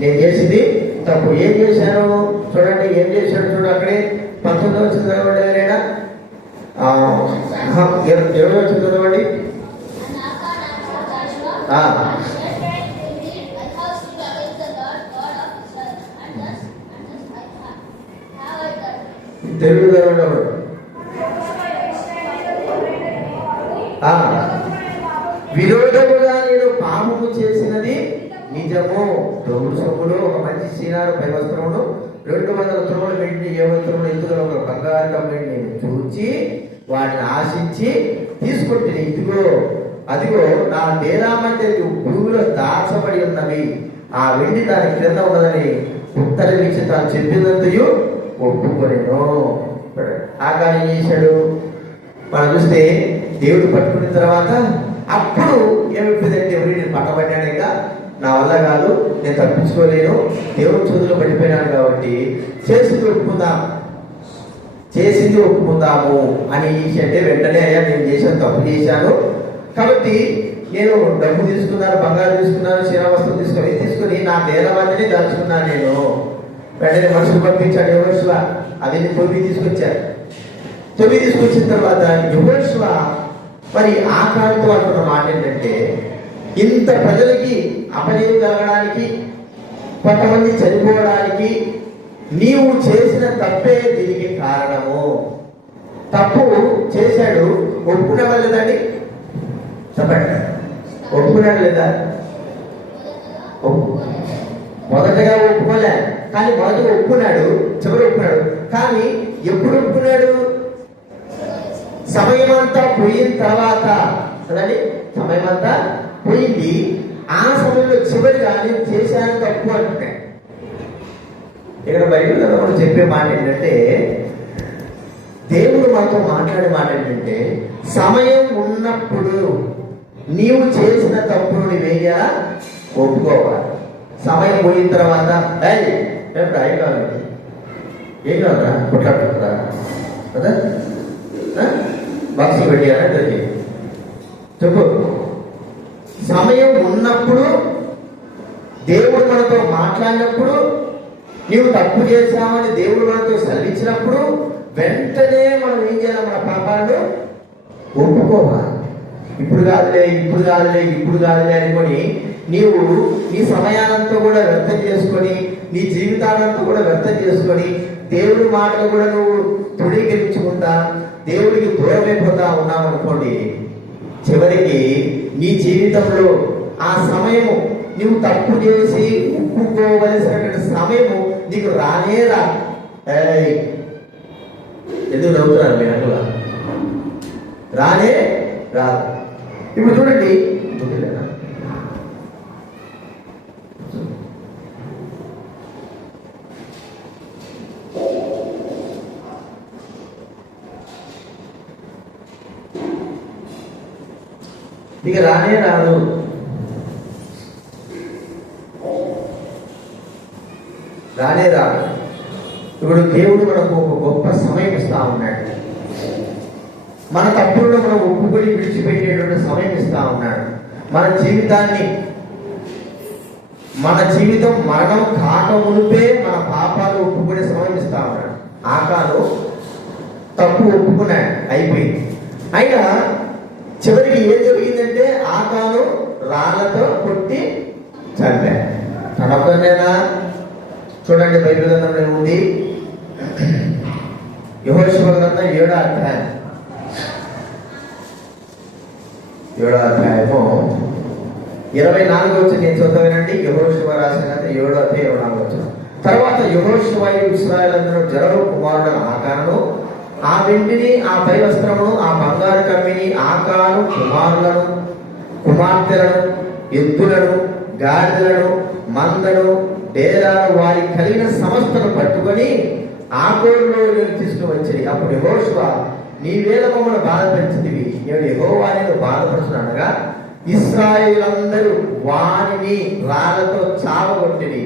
నేను చేసింది తప్పు. ఏం చేశాను చూడండి, ఏం చేశాడు చూడు. అక్కడే 19వ వచనం చదవండి. ఎవరైనా 20వ వచనం చదవండి. తెలుగు చదవండి. విరోధముగా నేను పాపము చేసినది నిజము. దొంగ సొమ్ములు, ఒక మంచి సీనారు పై వస్త్రమును, 200 తులముల వెండి, 7 తులముల ఎత్తుగల ఒక బంగారు కమ్మని నేను చూచి వాటిని ఆశించి తీసుకుంటుంది. ఇదిగో అదిగో నా డేరా మధ్య భూమిలో దాచబడి ఉన్నవి, ఆ వెండి దాని క్రింద ఉన్నదని ఉత్తరం ఇచ్చి తాను చెప్పినంతయు ఒప్పుకొనేను. ఆకారం చేశాడు. మనం చూస్తే దేవుడు పట్టుకున్న తర్వాత అప్పుడు ఏమైపోయిందంటే, నేను పట్టబడ్డాక నా వల్ల కాదు, నేను తప్పించుకోలేను, దేవుడి చేతుల్లో పడిపోయినాను కాబట్టి చేసింది ఒప్పుకుందాము అని అంటే వెంటనే అయ్యా నేను చేశాను, తప్పు చేశాను కాబట్టి నేను డబ్బు తీసుకున్నాను, బంగారు తీసుకున్నాను, శిరావస్త్రం తీసుకొని నా డేరా మధ్యనే దాచుకున్నాను. నేను వెంటనే మనుషులు పంపించాడు యెహోషువ. అవన్నీ 9 తీసుకొచ్చారు. 9 తీసుకొచ్చిన తర్వాత యెహోషువ మరి ఆకారంతో అంటున్న మాట ఏంటంటే, ఇంత ప్రజలకి అపజయం కలగడానికి, కొంతమంది చనిపోవడానికి నీవు చేసిన తప్పే దీనికి కారణము. తప్పు చేశాడు, ఒప్పుకున్నావా లేదండి? చెప్పండి, ఒప్పుకున్నాడు లేదా? మొదటగా ఒప్పుకోలే, కానీ మొదటగా ఒప్పుకున్నాడు, చివరి ఒప్పుకున్నాడు. కానీ ఎప్పుడు ఒప్పుకున్నాడు? సమయం అంతా పోయిన తర్వాత కదండి. సమయం అంతా పోయింది, ఆ సమయంలో చివరిగా నేను చేశాను తప్పు అంటున్నాడు. ఇక్కడ బైబిల్లో మనం చెప్పే మాట ఏంటంటే, దేవుడు మనతో మాట్లాడే మాట ఏంటంటే, సమయం ఉన్నప్పుడు నీవు చేసిన తప్పును నువ్వేయా ఒప్పుకోవాలి. సమయం పోయిన తర్వాత ఏం కావాలా కొట్లాడుతుందా కదా, బాక్సులు పెట్టారా చెప్పు. సమయం ఉన్నప్పుడు దేవుడు మనతో మాట్లాడినప్పుడు, నీవు తప్పు చేశామని దేవుడు మనతో సెలవిచ్చినప్పుడు వెంటనే మనం ఏం చేయాలి? మన పాపాలను ఒప్పుకోవాలి. ఇప్పుడు కాదులే అనుకొని నీవు నీ సమయానంతా కూడా వ్యర్థం చేసుకొని, నీ జీవితానంతా కూడా వ్యర్థం చేసుకొని, దేవుడి మాటలు కూడా నువ్వు తృణీకరించుకుంటా దేవుడికి దూరమైపోతా ఉన్నావు అనుకోండి, చివరికి నీ జీవితంలో ఆ సమయము నువ్వు తప్పు చేసి ఒప్పుకోవలసినటువంటి సమయము నీకు రానే రా. ఎందుకు నవ్వుతున్నారు మీ అక్కడ? రానే రాదు. ఇప్పుడు చూడండి, ఇక రానే రాదు. రానే రాదు. ఇప్పుడు దేవుడు మనకు ఒక గొప్ప సమయం ఇస్తా ఉన్నాడు. మన తప్పులను మనం ఒప్పుకొని విడిచిపెట్టేటువంటి సమయం ఇస్తా ఉన్నాడు. మన జీవితం మరణం కాక మునిపే మన పాపాలు ఒప్పుకునే సమయం ఇస్తా ఉన్నాడు. ఆకాను తప్పు ఒప్పుకున్నాడు, అయిపోయింది. అయినా చివరికి ఏం జరిగిందంటే ఆకాను రాళ్లతో కొట్టి చంపాడు. తనొక్కనేనా? చూడండి, బైబిల్ గ్రంథంలో ఉంది. యెహోషువ గ్రంథం 7వ అధ్యాయం 24వ వచనం నేను చదువుతానండి. యెహోషువ రాసిన గ్రంథం 7వ అధ్యాయం 24వ వచనం. తర్వాత యెహోషువ ఇశ్రాయేలులందరూ జరహు కుమారుడైన ఆకాను ఆ వెండిని, ఆ పై వస్త్రమును, ఆ బంగారు కమ్మిని, ఆకాను కుమారులను, కుమార్తెలను, ఎద్దులను, గాడిదలను, మందను, డేరాను, వారి కలిగిన సమస్తను పట్టుకొని ఆకోరులో తీసుకువచ్చింది. అప్పుడు యెహోషువ, నీవేళ మమ్మల్ని బాధపరిచితివి, నేను యెహోవా నిన్ను బాధపరుచునగా ఇశ్రాయేలులందరూ వారిని రాళ్లతో చావగొట్టిరి.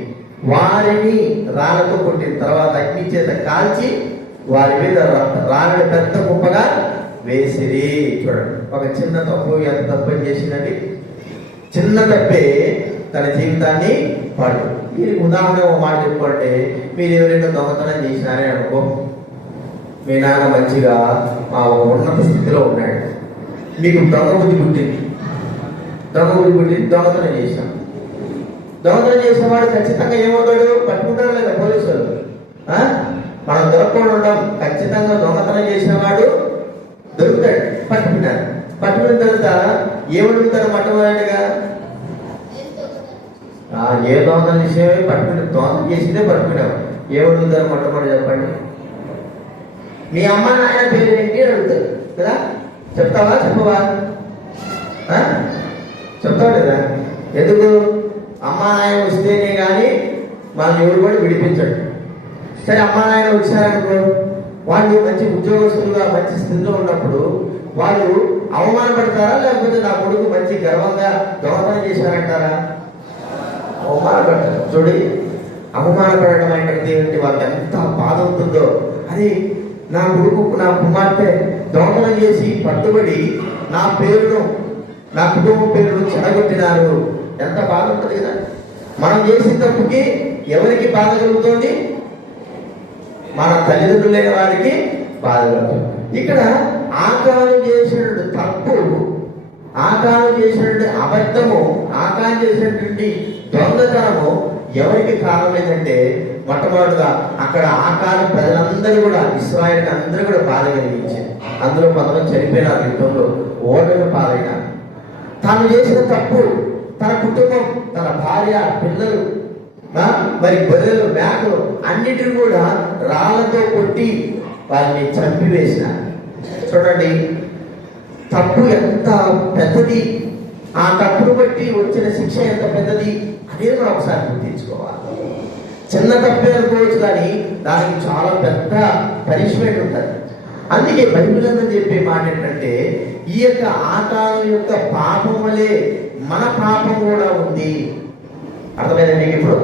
వారిని రాళ్లతో కొట్టిన తర్వాత అగ్ని చేత కాల్చి వారి మీద రాళ్ళని పెద్ద కుప్పగా వేసిరి. చూడండి, ఒక చిన్న తప్పు ఎంత తప్పు చేసిందండి. చిన్న తప్పే తన జీవితాన్ని పాడు. దీనికి ఉదాహరణ ఒక మాట చెప్పుకోండి. మీరు ఎవరైనా దొంగతనం చేసినారే అనుకో, మీ నాన్న మంచిగా ఆ ఉన్నత స్థితిలో ఉన్నాడు, మీకు దొంగ బుద్ధి పుట్టింది, దొంగతనం చేశాం. దొంగతనం చేసిన వాడు ఖచ్చితంగా ఏమవుతాడు? పట్టుకుంటారు లేదా పోలీసులు? మనం దొరకకుండా ఉంటాం. ఖచ్చితంగా దొంగతనం చేసిన వాడు దొరుకుతాడు. పట్టుకున్న తర్వాత ఏమడుగుతారు? మొట్టమొదటిగా ఏ దొంగతనం చేసేవి దొంగతనం చేసిందే పట్టుకున్నావు. ఏమడుగుతారు మొట్టమొదటి చెప్పండి? మీ అమ్మ నాయన పేరు ఏంటి అని అడుగుతారు కదా. చెప్తావా చెప్పవా? చెప్తావు లేదా? ఎందుకు? అమ్మా నాయన వస్తేనే కానీ వాళ్ళని ఎవరు కూడా విడిపించడు. సరే, అమ్మా నాయన వచ్చారనుకో, వాళ్ళు మంచి ఉద్యోగస్తులుగా మంచి స్థితిలో ఉన్నప్పుడు వాళ్ళు అవమానపడతారా? లేకపోతే నా కొడుకు మంచి గర్వంగా దొంగతనం చేశారంటారా? అవమానపడతారు. చూడి, అవమానపడటం అంటే ఏమిటి? వాళ్ళకి ఎంత బాధ ఉంటుందో. అది నా కొడుకు, నా కుమార్తె దొంగతనం చేసి పట్టుబడి నా పేరును, నా కుటుంబం పేరును చెడగొట్టినారు. ఎంత బాధ ఉంటుంది కదా. మనం చేసిన తప్పుకి ఎవరికి బాధ కలుగుతుంది? మన తల్లిదండ్రులైన వారికి బాధ కలుగుతుంది. ఇక్కడ ఆకాను చేసినటువంటి తప్పు, ఆకాను చేసినటువంటి అబద్ధము, ఆకాను చేసినటువంటి దొంగతనము ఎవరికి కారణం ఏంటంటే, మొట్టమొదటిగా అక్కడ ఆకాను ప్రజలందరూ కూడా, ఇశ్రాయేలు అందరూ కూడా బాధ కలిగించారు. అందులో కొంతమంది చనిపోయినారు, యుద్ధంలో ఓటమి పాలైనారు. తాను చేసిన తప్పు తన కుటుంబం, తన భార్య, పిల్లలు, మరి గొర్రెలు, మేకలు అన్నిటిని కూడా రాళ్లతో కొట్టి వారిని చంపివేసినారు. చూడండి, తప్పు ఎంత పెద్దది, ఆ తప్పును బట్టి వచ్చిన శిక్ష ఎంత పెద్దది అనేది మనం ఒకసారి గుర్తించుకోవాలి. చిన్న తప్పే అనుకోవచ్చు, కానీ దానికి చాలా పెద్ద పనిష్మెంట్ ఉంటుంది. అందుకే బైబిల్ అని చెప్పే మాట ఏంటంటే, ఈ యొక్క ఆకారం యొక్క పాపం వలె మన పాపం కూడా ఉంది. అర్థమైందా మీకు? ఇప్పుడు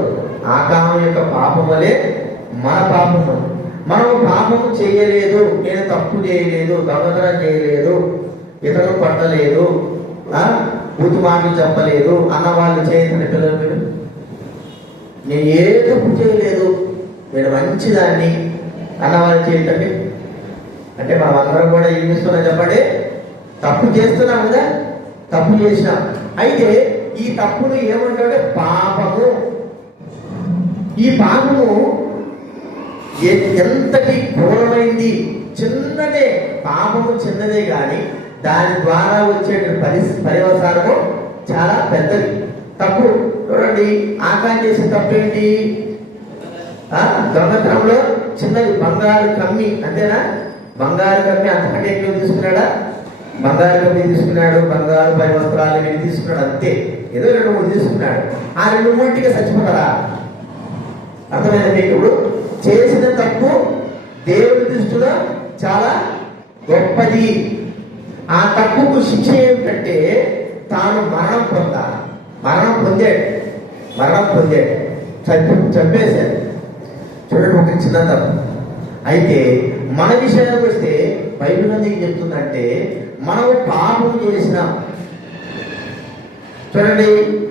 ఆకారం యొక్క పాపం వలె మన పాపం ఉంది. మనం పాపం చేయలేదు, నేను తప్పు చేయలేదు, దొంగతనం చేయలేదు, ఇతరులు పట్టలేదు, బూతు మాటలు చెప్పలేదు అన్న వాళ్ళు చేసిన పిల్లలు, మీరు నేను ఏ తప్పు చేయలేదు, నేను మంచిదాన్ని అన్నవాళ్ళు చేయటండి. అంటే మనం అందరం కూడా ఏం చేస్తున్నాం చెప్పండి? తప్పు చేస్తున్నాం కదా, తప్పు చేసినాం. అయితే ఈ తప్పును ఏమంటాడే? పాపము. ఈ పాపము ఎంతటి ఘోరమైంది. చిన్నదే పాపము, చిన్నదే కానీ దాని ద్వారా వచ్చే పర్యవసానము చాలా పెద్దది. తప్పు చూడండి, ఆకారం చేసే తప్పు ఏంటి? దొంగతనంలో చిన్నది బంగారు కమ్మి, అంతేనా? బంగారు కమ్మి అంతకంటే ఎక్కువ తీసుకున్నాడా? బంగారు కమ్మి తీసుకున్నాడు, బంగారు పై వస్త్రాలు ఇవి తీసుకున్నాడు, అంతే. ఏదో 2-3 తీసుకున్నాడు. ఆ 2-3టికి చచ్చిపోతారా? అర్థమైంది మీకు? ఇప్పుడు చేసిన తప్పు దేవుడి దృష్టిలో చాలా గొప్పది. ఆ తప్పుకు శిక్ష ఏమిటంటే తాను మరణం పొందాడు, చంపేశాడు. చూడండి, ఒక చిన్న తప్పు. అయితే మన విషయానికి వస్తే బైబిల్ ఎందుకు చెప్తుందంటే మనము పాపం చేసినాం. చూడండి,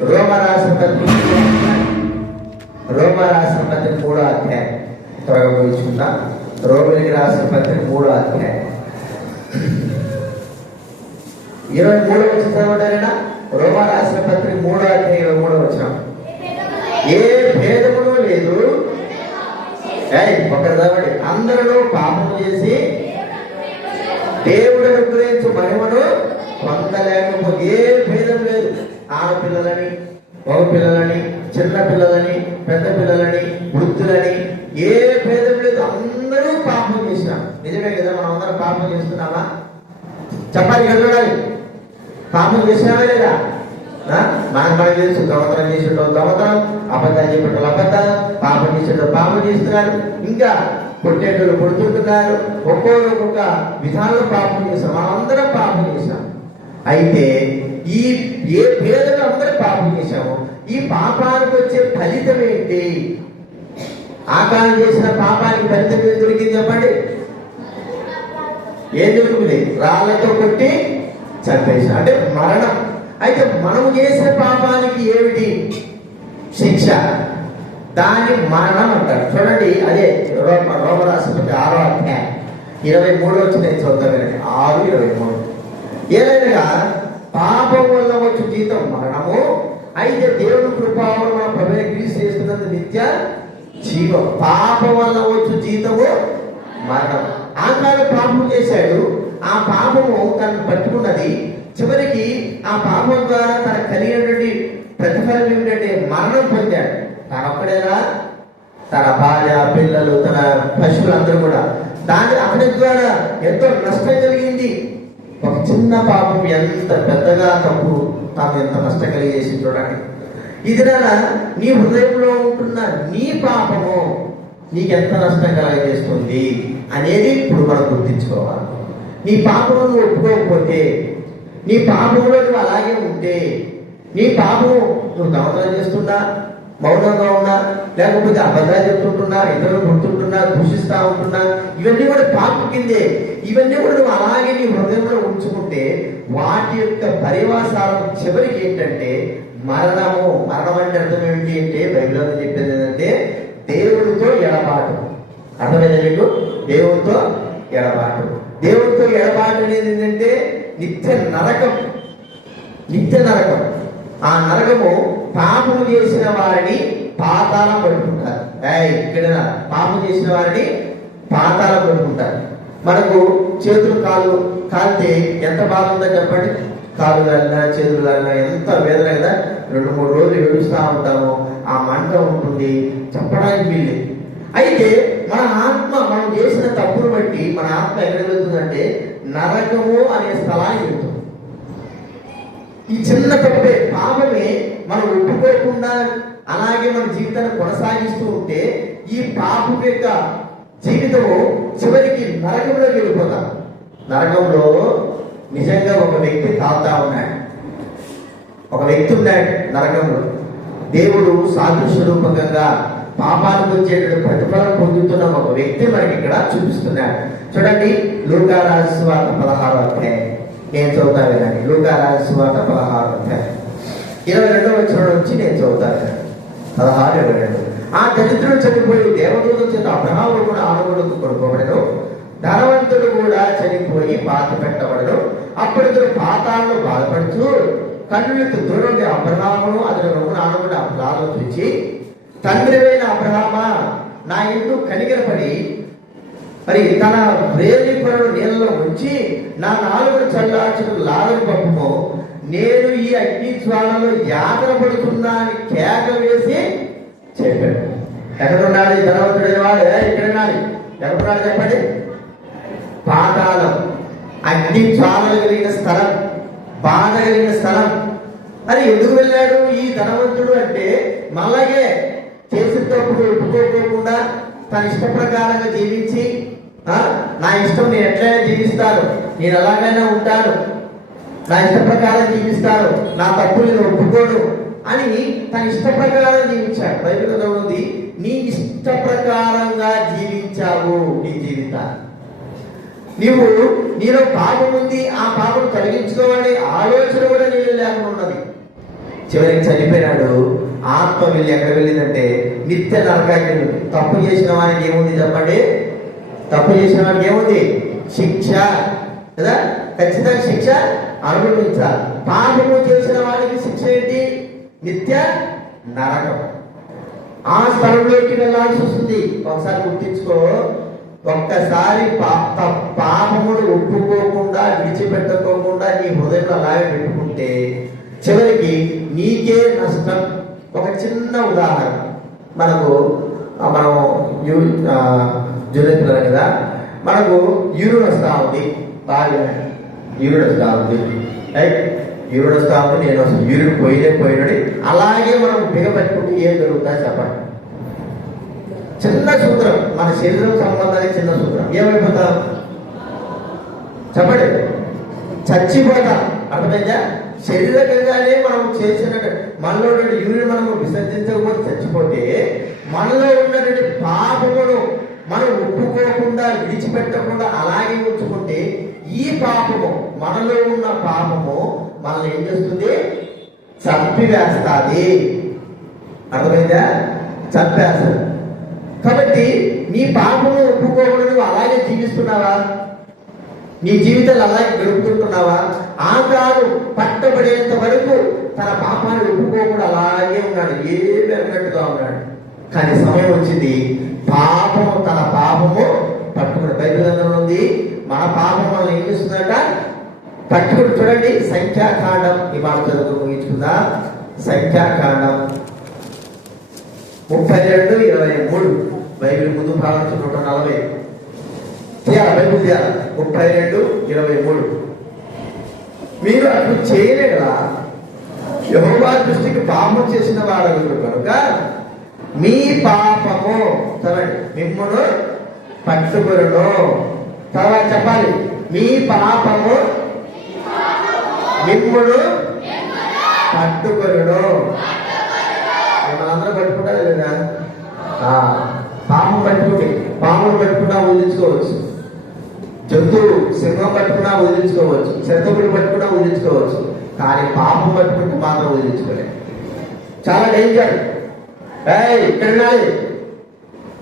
రోమరాసిన పత్రిక 3వ అధ్యాయం త్వరగా పోల్చుకుంటా. రోమిలికి రాసిన పత్రిక 3వ అధ్యాయం 23వ వచనం చదవడారైనా. రోమా రాసిన పత్రిక 3వ అధ్యాయం 23వ వచనం. ఏ భేదమును లేదు, ఒకటి చదవండి. అందరూ పాపం చేసి దేవుడు అనుగ్రహించు మహిమను పొందలేకపోతే. ఏ భేదం లేదు. ఆడపిల్లలని, మగ పిల్లలని, చిన్న పిల్లలని, పెద్ద పిల్లలని, వృద్ధులని, ఏ భేదం లేదు. అందరూ పాపం చేసినాం. నిజమే కదా? మనం అందరం పాపం చేస్తున్నామా? చెప్పాలి కదా. పాపం చేసినావా లేదా? మనకు తెలుసు. దొంగతనం చేసేటోళ్ళు దొంగతనం, అబద్ధాలు చెప్పేటోళ్ళు అబద్ధాలు, పాపం చేసేటోళ్ళు పాపం చేస్తున్నారు, ఇంకా కొట్టేటోళ్ళు కొడుతుంటున్నారు. ఒక్కొక్క విధానంలో పాపం చేస్తాం. మనందరం పాపం చేశాం. అయితే ఈ ఏ భేదలు అందరూ పాపం చేశాము. ఈ పాపానికి వచ్చే ఫలితం ఏంటి? ఆకారం చేసిన పాపానికి ఫలితం ఏం దొరికింది చెప్పండి? ఏం దొరికింది? రాళ్లతో కొట్టి చంపేశాం, అంటే మరణం. అయితే మనం చేసిన పాపానికి ఏమిటి శిక్ష? దాని మరణం అంటారు. చూడండి, అదే రోమరాష్ట్రపతి 6వ అధ్యాయం 23వ వచనం నేను చదువుతాను. 6:23. ఏదైనా పాపం వల్ల వచ్చి జీతం మరణము, అయితే దేవుని కృపావరం మన ప్రభువైన క్రీస్తు చేస్తున్నంత నిత్య జీవం. పాపం వల్ల వచ్చి జీతము మరణం. ఆకారం పాపం చేశాడు, ఆ పాపము తనను పట్టుకున్నది. చివరికి ఆ పాపం ద్వారా తన కలిగినటువంటి ప్రతిఫలం ఏమిటంటే మరణం పొందాడు. తనొక్కడేనా? తన భార్య, పిల్లలు, తన పశువులందరూ కూడా. అతని ద్వారా ఎంతో నష్టం కలిగింది. ఒక చిన్న పాపం ఎంత పెద్దగా తప్పు తాము ఎంత నష్టం కలిగేసి చూడండి. ఇది నీ హృదయంలో ఉంటున్న నీ పాపము నీకెంత నష్టం కలగజేస్తుంది అనేది ఇప్పుడు మనం గుర్తించుకోవాలి. నీ పాపము నువ్వు ఒప్పుకోకపోతే, నీ పాపంలో నువ్వు అలాగే ఉంటే, నీ పాపము నువ్వు దొంగతనం చేస్తున్నా, మౌనంగా ఉన్నా, లేకపోతే అబద్ధాలు చెప్తుంటున్నా, ఇతరులు గుర్తుంటున్నా, దూషిస్తా ఉంటున్నా, ఇవన్నీ కూడా పాపం కిందే. ఇవన్నీ కూడా నువ్వు అలాగే నీ హృదయంలో ఉంచుకుంటే వాటి యొక్క పరివాసాలం చివరికి ఏంటంటే మరణము. మరణం అంటే అర్థం ఏంటి అంటే బైబిల్లో చెప్పేది ఏంటంటే దేవుడితో ఎడబాటు. అర్థమైంది మీకు? దేవుడితో ఎడబాటు. దేవుడితో ఎడబాటు అనేది ఏంటంటే నిత్య నరకం. ఆ నరకము పాపము చేసిన వారిని పాతాళం పట్టుకుంటారు. ఇక్కడ పాపం చేసిన వారిని పాతాళం పట్టుకుంటారు. మనకు చేతులు కాళ్ళు కాలితే ఎంత బాధ ఉందో చెప్పండి. కాళ్ళు కాలినా, చేతులు కాలినా ఎంత వేదన కదా. 2-3 రోజులు ఏడుస్తూ ఉంటాము. ఆ మంట ఉంటుంది, చెప్పడానికి వీళ్ళు. అయితే మన ఆత్మ మనం చేసిన తప్పును బట్టి మన ఆత్మ ఎక్కడికి వెళ్తుందంటే నరకము అనే స్థలానికి వెళ్తుంది. ఈ చిన్న తప్పే, పాపమే మనం ఒప్పుకోకుండా అలాగే మన జీవితాన్ని కొనసాగిస్తూ ఉంటే ఈ పాపం యొక్క జీవితము చివరికి నరకంలో వెళ్ళిపోతాం. నరకంలో నిజంగా ఒక వ్యక్తి తాగుతా ఉన్నాడు. ఒక వ్యక్తి ఉన్నాడు నరకంలో. దేవుడు సాదృశ్య రూపకంగా పాపానికి వచ్చేటువంటి ప్రతిఫలం పొందుతున్న ఒక వ్యక్తి మనకి ఇక్కడ చూపిస్తున్నాడు. చూడండి, లూకా రాసిన సువార్త 16వ అధ్యాయం నేను చదువుతాను వినండి. లూకా రాసిన సువార్త 16వ అధ్యాయం 22వ వచనం నుంచి నేను చదువుతాను. 16:22. ఆ దరిద్రుడు చనిపోయి దేవదూత చేత అబ్రహాము కూడా ఆనుగుడుకు కొనుక్కోబడను. ధనవంతుడు కూడా చనిపోయి పాత పెట్టబడను. అప్పుడు ఇతడు పాతాలను బాధపడుతూ కన్నులకు దూరంగా అబ్రహామును అతని రొమ్మున ఆనుగుడు అబ్రహాము పిలిచి, తండ్రివైన అబ్రహామా, నా ఇంటూ కనికరపడి మరి తన వ్రేలి పొరను నీళ్ళలో ఉంచి నా నాలుగు చల్లార్చుకు లాగని పంపము. నేను ఈ అగ్ని జ్వాలలో యాతన పడుతున్నా అని కేక వేసి చెప్పాడు. ఎక్కడున్నాడు ఈ ధనవంతుడైన వాడు? ఇక్కడున్నాడు. ఎక్కడున్నాడు చెప్పండి? పాతాళం, అగ్ని జ్వాలలు కలిగిన స్థలం, బాధ కలిగిన స్థలం. అని ఎందుకు వెళ్ళాడు ఈ ధనవంతుడు అంటే మళ్ళగే చేసేటప్పుడు ఒప్పుకోకుండా తన ఇష్ట ప్రకారంగా జీవించి నా ఇష్టం నేను ఎట్లయినా జీవిస్తాను, నేను ఎలాగైనా ఉంటాను నా ఇష్ట ప్రకారం జీవిస్తాను, నా తప్పులు ఒప్పుకోను అని తన ఇష్ట ప్రకారం జీవించాడు. బైబిల్లో ఉంది, నీ ఇష్ట ప్రకారంగా జీవించావు నీ జీవితాన్ని. నీలో పాపం ఉంది, ఆ పాపం తొలగించుకోవాలనే ఆలోచన కూడా నీళ్ళు లేకుండా ఉన్నది. చివరికి చనిపోయినాడు. ఆత్మ వెళ్ళి ఎక్కడ వెళ్ళిందంటే నిత్య నరకానికి. తప్పు చేసిన వానికి ఏముంది చెప్పండి? తప్పు చేసిన వానికి ఏముంది? శిక్ష కదా, ఖచ్చితంగా శిక్ష అనుభవించాలి. పాపము చేసిన వాడికి శిక్ష ఏంటి? నిత్య నరకం. ఆ స్థలంలోకి వెళ్ళాల్సి వస్తుంది. ఒకసారి గుర్తించుకో, ఒక్కసారి పాపమును ఒప్పుకోకుండా విడిచిపెట్టుకోకుండా నీ హృదయంలో అలాగే పెట్టుకుంటే చివరికి నీకే నష్టం. ఒక చిన్న ఉదాహరణ, మనం జూలై కదా, మనకు యూరిన్ వస్తూ ఉంది, బాగా యూరిన్ వస్తూ ఉంది, రైట్? యూరిన్ వస్తూ ఉంది, నేను అసలు యూరిన్ పోయినది అలాగే మనం బిగపెట్టుకుంటే ఏం జరుగుతుందో చెప్పండి. చిన్న సూత్రం, మన శరీరం సంబంధానికి చిన్న సూత్రం. ఏమైపోతాం చెప్పండి? చచ్చిపోతాం. అర్థమైందా? శరీరకంగానే మనం చేసినట్టు మనలో యూరిన్ మనము విసర్జించకపోతే చచ్చిపోతే, మనలో ఉన్నటువంటి పాపమును మనం ఒప్పుకోకుండా విడిచిపెట్టకుండా అలాగే ఉంచుకుంటే ఈ పాపము, మనలో ఉన్న పాపము మనల్ని ఏం చేస్తుంది? చంపివేస్తుంది. అర్థమైందా? చంపేస్తుంది. కాబట్టి నీ పాపము ఒప్పుకోకుండా నువ్వు అలాగే జీవిస్తున్నావా? నీ జీవితాలు అలాగే గడుపుతుంటున్నావా? ఆకారు పట్టబడేంత వరకు తన పాపాన్ని ఒప్పుకోకుండా అలాగే ఉన్నాడు, ఏమి అన్నట్టుగా ఉన్నాడు. కానీ సమయం వచ్చింది, పాపము తన పాపము పట్టుకుని. బైబిల్ గ్రంథంలో ఉంది, మన పాపం మనం ఏం చేస్తుందట? పట్టుకుని. చూడండి, సంఖ్యాకాండం ఈ మాట చదువు ముగించుకుందా? సంఖ్యాకాండం 32:23. బైబిల్ ముందు భాగం 140. బైబిల్ 32:23. మీరు అటు చేయలేదా? యెహోవా దృష్టికి పాపం చేసిన వాడు కనుక మీ పాపము మిమ్మును పట్టుకొనును. తర్వాత చెప్పాలి, మీ పాపము మిమ్మును పట్టుకొనును. మనందరం పట్టుకుంటారా లేదా? పాపం పట్టుకుంటే, పామును పట్టుకున్నా వదిలించుకోవచ్చు, జంతువు సింహం పట్టుకున్నా వదిలించుకోవచ్చు, శత్రువులు పట్టుకున్నా వదిలించుకోవచ్చు, కానీ పాపం పట్టుకుంటే మాత్రం వదిలించుకోలేదు. చాలా డేంజర్. ఇక్కడ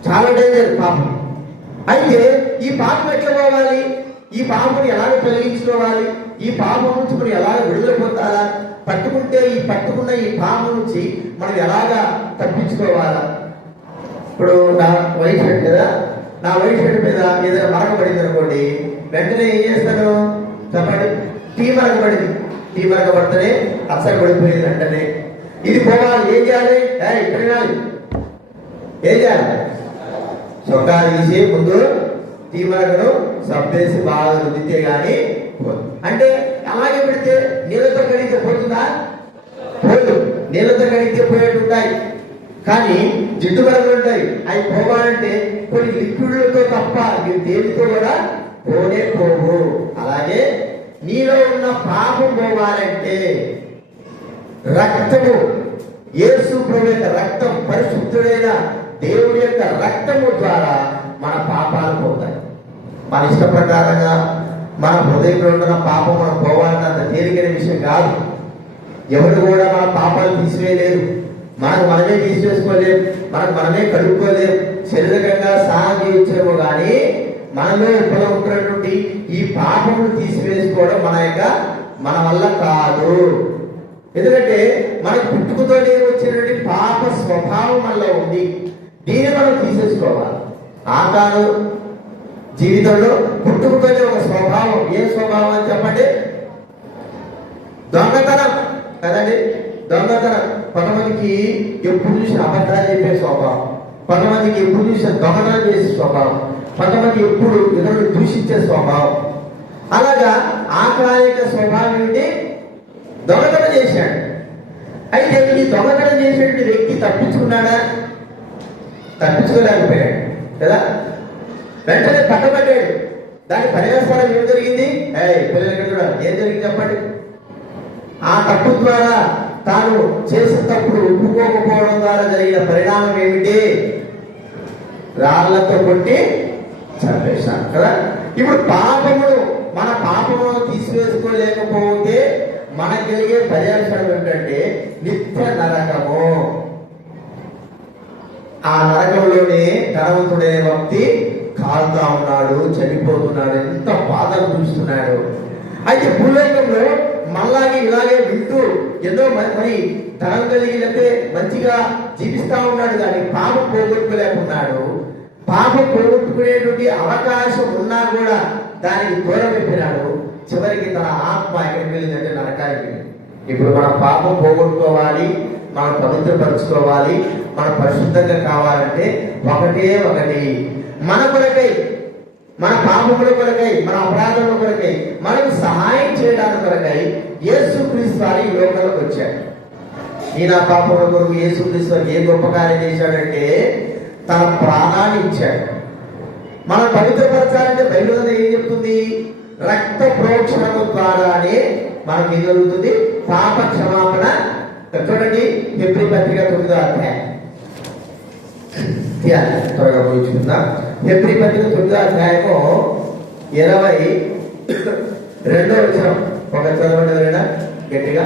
చాలా డేంజర్ పాపం. అయితే ఈ పాపం ఎట్లా పోవాలి? ఈ పాపను ఎలాగ తొలగించుకోవాలి? ఈ పాపం నుంచి మనం ఎలాగ విడుదల పొందాలా? పట్టుకున్న ఈ పాపం నుంచి మనం ఎలాగా తప్పించుకోవాలా? ఇప్పుడు నా వైట్ షర్ట్ కదా, నా వైట్ షర్ట్ మీద ఏదైనా మరక పడింది అనుకోండి, వెంటనే ఏం చేస్తాను చెప్పండి? టీ మరక పడింది. టీ మరక పడితేనే అసలు పడిపోయింది. వెంటనే ఇది పోవాలి. ఏం చేయాలి? ఇక్కడ ఏం చేయాలి? చొక్కా తీసి ముందు టీ మరకను సబ్బేసి బాగా రుద్దితే గాని అంటే అలాగే పెడితే నీళ్ళతో కడిగితే పోతుందా? పోదు. నీళ్ళతో కడిగితే పోయేట్టు ఉంటాయి, కానీ జిడ్డు మరకలు ఉంటాయి. అవి పోవాలంటే కొన్ని లిక్విడ్లతో తప్ప దేనితో కూడా పోనే పోవు. అలాగే నీలో ఉన్న పాపం పోవాలంటే రక్తము, యేసు ప్రభు యొక్క రక్తం, పరిశుద్ధుడైన దేవుడి యొక్క రక్తము ద్వారా మన పాపాలు పోతాయి. మన ఇష్ట ప్రకారంగా మన హృదయంలో ఉన్న పాపం మనం పోవాలంటే అంత తేలికైన విషయం కాదు. ఎవరు కూడా మన పాపాలు తీసివేయలేరు. మనకు మనమే తీసివేసుకోలేము, మనకు మనమే కడుక్కోలేము. శరీరకంగా స్నానం చేయొచ్చేమో కానీ మనలో ఉపయోగపడినటువంటి ఈ పాపమును తీసివేసుకోవడం మన వల్ల కాదు. ఎందుకంటే మనకు పుట్టుకతోనే వచ్చినటువంటి పాప స్వభావం మనలో ఉంది. దీన్ని మనం తీసేసుకోవాలి. ఆకారు జీవితంలో పుట్టుకతోనే ఒక స్వభావం. ఏ స్వభావం అని చెప్పండి? దొంగతనం కదండి. దొంగతనం. కొంతమందికి ఎప్పుడు చూసిన అబద్ధాలు చెప్పే స్వభావం, కొంతమందికి ఎప్పుడు చూసిన దొంగతనం చేసే స్వభావం, కొంతమంది ఎప్పుడు ఇతరులు దూషించే స్వభావం. అలాగా ఆకారిక స్వభావం ఏంటి? దొంగతనం చేశాడు. అయితే ఈ దొంగతనం చేసేటువంటి వ్యక్తి తప్పించుకున్నాడా? తప్పించుకోలేకపోయాడు కదా. వెంటనే పట్టబడ్డాడు. దాని పర్యావరణం ఏం జరిగింది? పిల్లలకి కూడా ఏం జరిగింది చెప్పండి? ఆ తప్పు ద్వారా తాను చేసిన తప్పుడు ఒప్పుకోకపోవడం ద్వారా జరిగిన పరిణామం ఏమిటి? రాళ్లతో కొట్టి చంపేశాను కదా. ఇప్పుడు మన పాపమును తీసివేసుకోలేకపోతే మనకు కలిగే పర్యావరణం ఏంటంటే నిత్య నరకము. ఆ నరకంలోనే ధనవంతుడైన వ్యక్తి కాలుతా ఉన్నాడు, చనిపోతున్నాడు, ఎంత బాధలు చూస్తున్నాడు. అయితే భూలోకంలో మళ్ళాగే ఇలాగే వింటూ ఏదో మరి ధనం కలిగి లేకపోతే మంచిగా జీవిస్తా ఉన్నాడు, కానీ పాపం పోగొట్టుకోలేకున్నాడు. పాపం పోగొట్టుకునేటువంటి అవకాశం ఉన్నా కూడా దానికి దూరం పెట్టినాడు. చివరికి తన ఆత్మ ఎక్కడికి వెళ్ళిందంటే నరకానికి. ఇప్పుడు మనం పాపం పోగొట్టుకోవాలి, మనం పవిత్రపరచుకోవాలి, మనం పరిశుద్ధంగా కావాలంటే ఒకటి మన కొరకై, మన పాపముల కొరకై, మన అపరాధముల కొరకై, మనకు సహాయం చేయడానికి కొరకై యేసుక్రీస్తు వారు ఈ లోకంలోకి వచ్చాడు. ఈ నా పాపముల కొరకు యేసుక్రీస్తు వారు ఏ గొప్ప కార్యం చేశాడంటే తన ప్రాణాన్ని ఇచ్చాడు. మనం పవిత్రపరచాలంటే బైబిల్ ఏం చెప్తుంది? రక్త ప్రోక్షణము ద్వారానే మనకు ఏం జరుగుతుంది? పాప క్షమాపణ. చూడండి, హెబ్రీ పత్రిక 9వ అధ్యాయం. త్వరగా పోయించుకుందాం. హెబ్రీ పత్రిక 9వ అధ్యాయము 22వ వచనం. ఒక చదవండి గట్టిగా.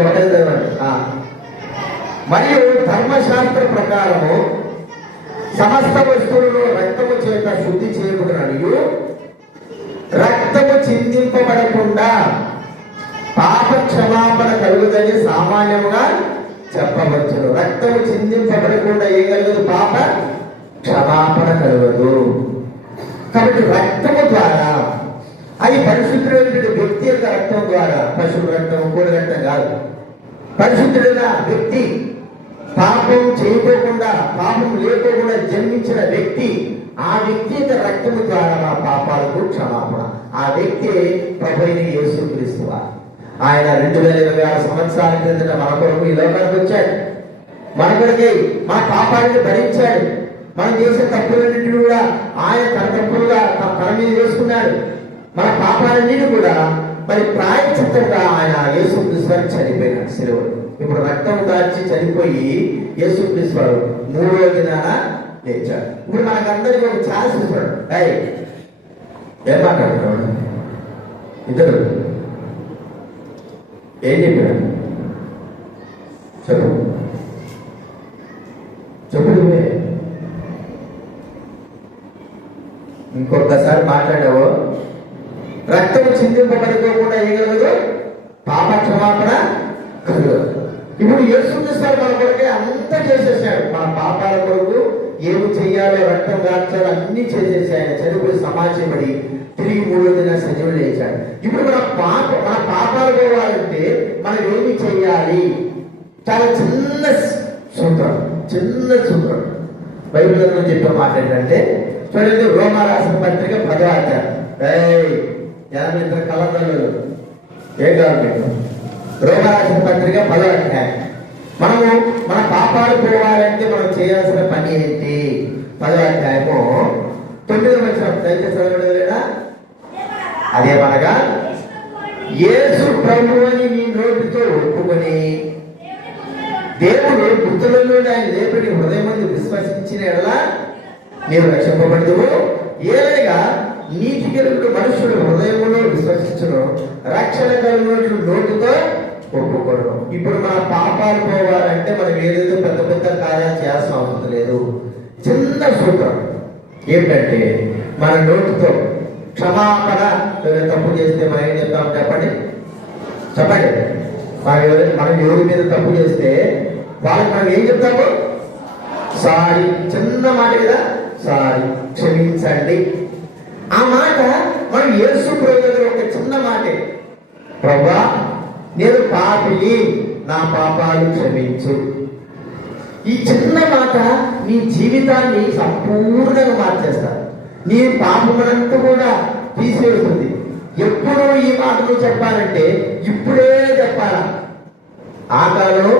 ఒకటి చదవండి. మరియు ధర్మశాస్త్ర ప్రకారము సమస్త వస్తువులను రక్తము చేత శుద్ధి చేయబడినయు రక్తము చిందింపబడకుండా పాప క్షమాపణ కలుగుదని సామాన్యముగా చెప్పవచ్చును. రక్తము చిందింపబడకుండా ఏం కలగదు? పాప క్షమాపణ కలగదు. కాబట్టి రక్తము ద్వారా, అది పరిశుద్ధుడైన వ్యక్తి యొక్క రక్తం ద్వారా, పశువు రక్తం, కోడి రక్తం కాదు. పరిశుద్ధుడైన వ్యక్తి, పాపం చేయకోకుండా, పాపం లేకోకుండా జన్మించిన వ్యక్తి, ఆ వ్యక్తి యొక్క రక్తము ద్వారా మా పాపాలకు క్షమాపణ. ఆ వ్యక్తి ప్రభువైన యేసుక్రీస్తు వారు. ఆయన 2026 సంవత్సరాల క్రిందట మన కొరకు ఈ లోకానికి వచ్చాడు. మన కొరకై మన పాపాలను భరించాడు. మనం చేసే తప్పులన్నింటినీ కూడా ఆయన తన తప్పులుగా తన మీద వేసుకున్నాడు. మన పాపాలన్నింటినీ కూడా మరి ప్రాయశ్చిత్తంగా ఆయన యేసుక్రీస్తు వారు చనిపోయినాడు శిలువలో. ఇప్పుడు రక్తం దాచి చనిపోయి యేసుక్రీస్తు వారు 3వ దినాన లేచాడు. ఇప్పుడు మనకందరికీ ఒక ఛాన్స్ ఇస్తాడు. ఏం మాట్లాడుతున్నాడు? ఇద్దరు ఏం చెప్పాడు? చెప్పు ఇంకొకసారి మాట్లాడావు. రక్తం చిందింపబడుకోకుండా ఏం కలగదు? పాప క్షమాపణ కలగదు. ఇప్పుడు యేసుక్రీస్తు మన కొరకే అంతా చేసేసాడు. మన పాపాల కొరకు ఏమి చెయ్యాలో, రక్తం గార్చాలో అన్ని చేసేసి ఆయన చనిపోయి సమాజపడి తిరిగి 3వ దిన సజీవులు లేచాడు. ఇప్పుడు మన పాపాలు పోవాలంటే మనం ఏమి చెయ్యాలి? చాలా చిన్న సూత్రం బైబిల్ చెప్పే మాట ఏంటంటే, చూడండి, రోమా రాసిన పత్రిక 10వ అధ్యాయం. కలదలు ఏం కాదు మీకు. రోమా రాసిన పత్రిక 10వ అధ్యాయం. మనము మన పాపాలు పోవాలంటే మనం చేయాల్సిన పని ఏంటి? 10వ అధ్యాయము 9వ వచనం దయచేసి చదవలేదా? అదేమనగా, యేసు ప్రభువని నీ నోటితో ఒప్పుకొని దేవుడు మృతులలో ఆయన లేపడి హృదయమందు విశ్వసించిన ఎడలా నీవు రక్షింపబడదువు. ఏలైనా నీతి గలుగుడు మనుషుడు హృదయములో విశ్వసించును, రక్షణ కలుగునట్లు నోటితో ఒప్పుకోను. ఇప్పుడు మన పాపాలు పోవాలంటే మనం ఏదైతే పెద్ద పెద్ద కార్యాలు చేయాల్సిన అవసరం లేదు. చిన్న సూత్రం ఏమిటంటే, మన నోటితో క్షమాపణ. తప్పు చేస్తే మనం ఏం చెప్తాం? చెప్పండి. మనం ఎవరి మీద తప్పు చేస్తే వాళ్ళకి మనం ఏం చెప్తాము? సారీ. చిన్న మాట కదా, సారీ, క్షమించండి. ఆ మాట మనం యేసు ప్రభువు ఒక చిన్న మాటే. ప్రభువా, నేను పాపిని, నా పాపాలు క్షమించు. ఈ చిన్న మాట నీ జీవితాన్ని సంపూర్ణంగా మార్చేస్తారు. నీ పాపములంతా కూడా తీసేస్తుంది. ఎప్పుడూ ఈ మాటలు చెప్పాలంటే ఇప్పుడే చెప్పాలా? ఆకాలో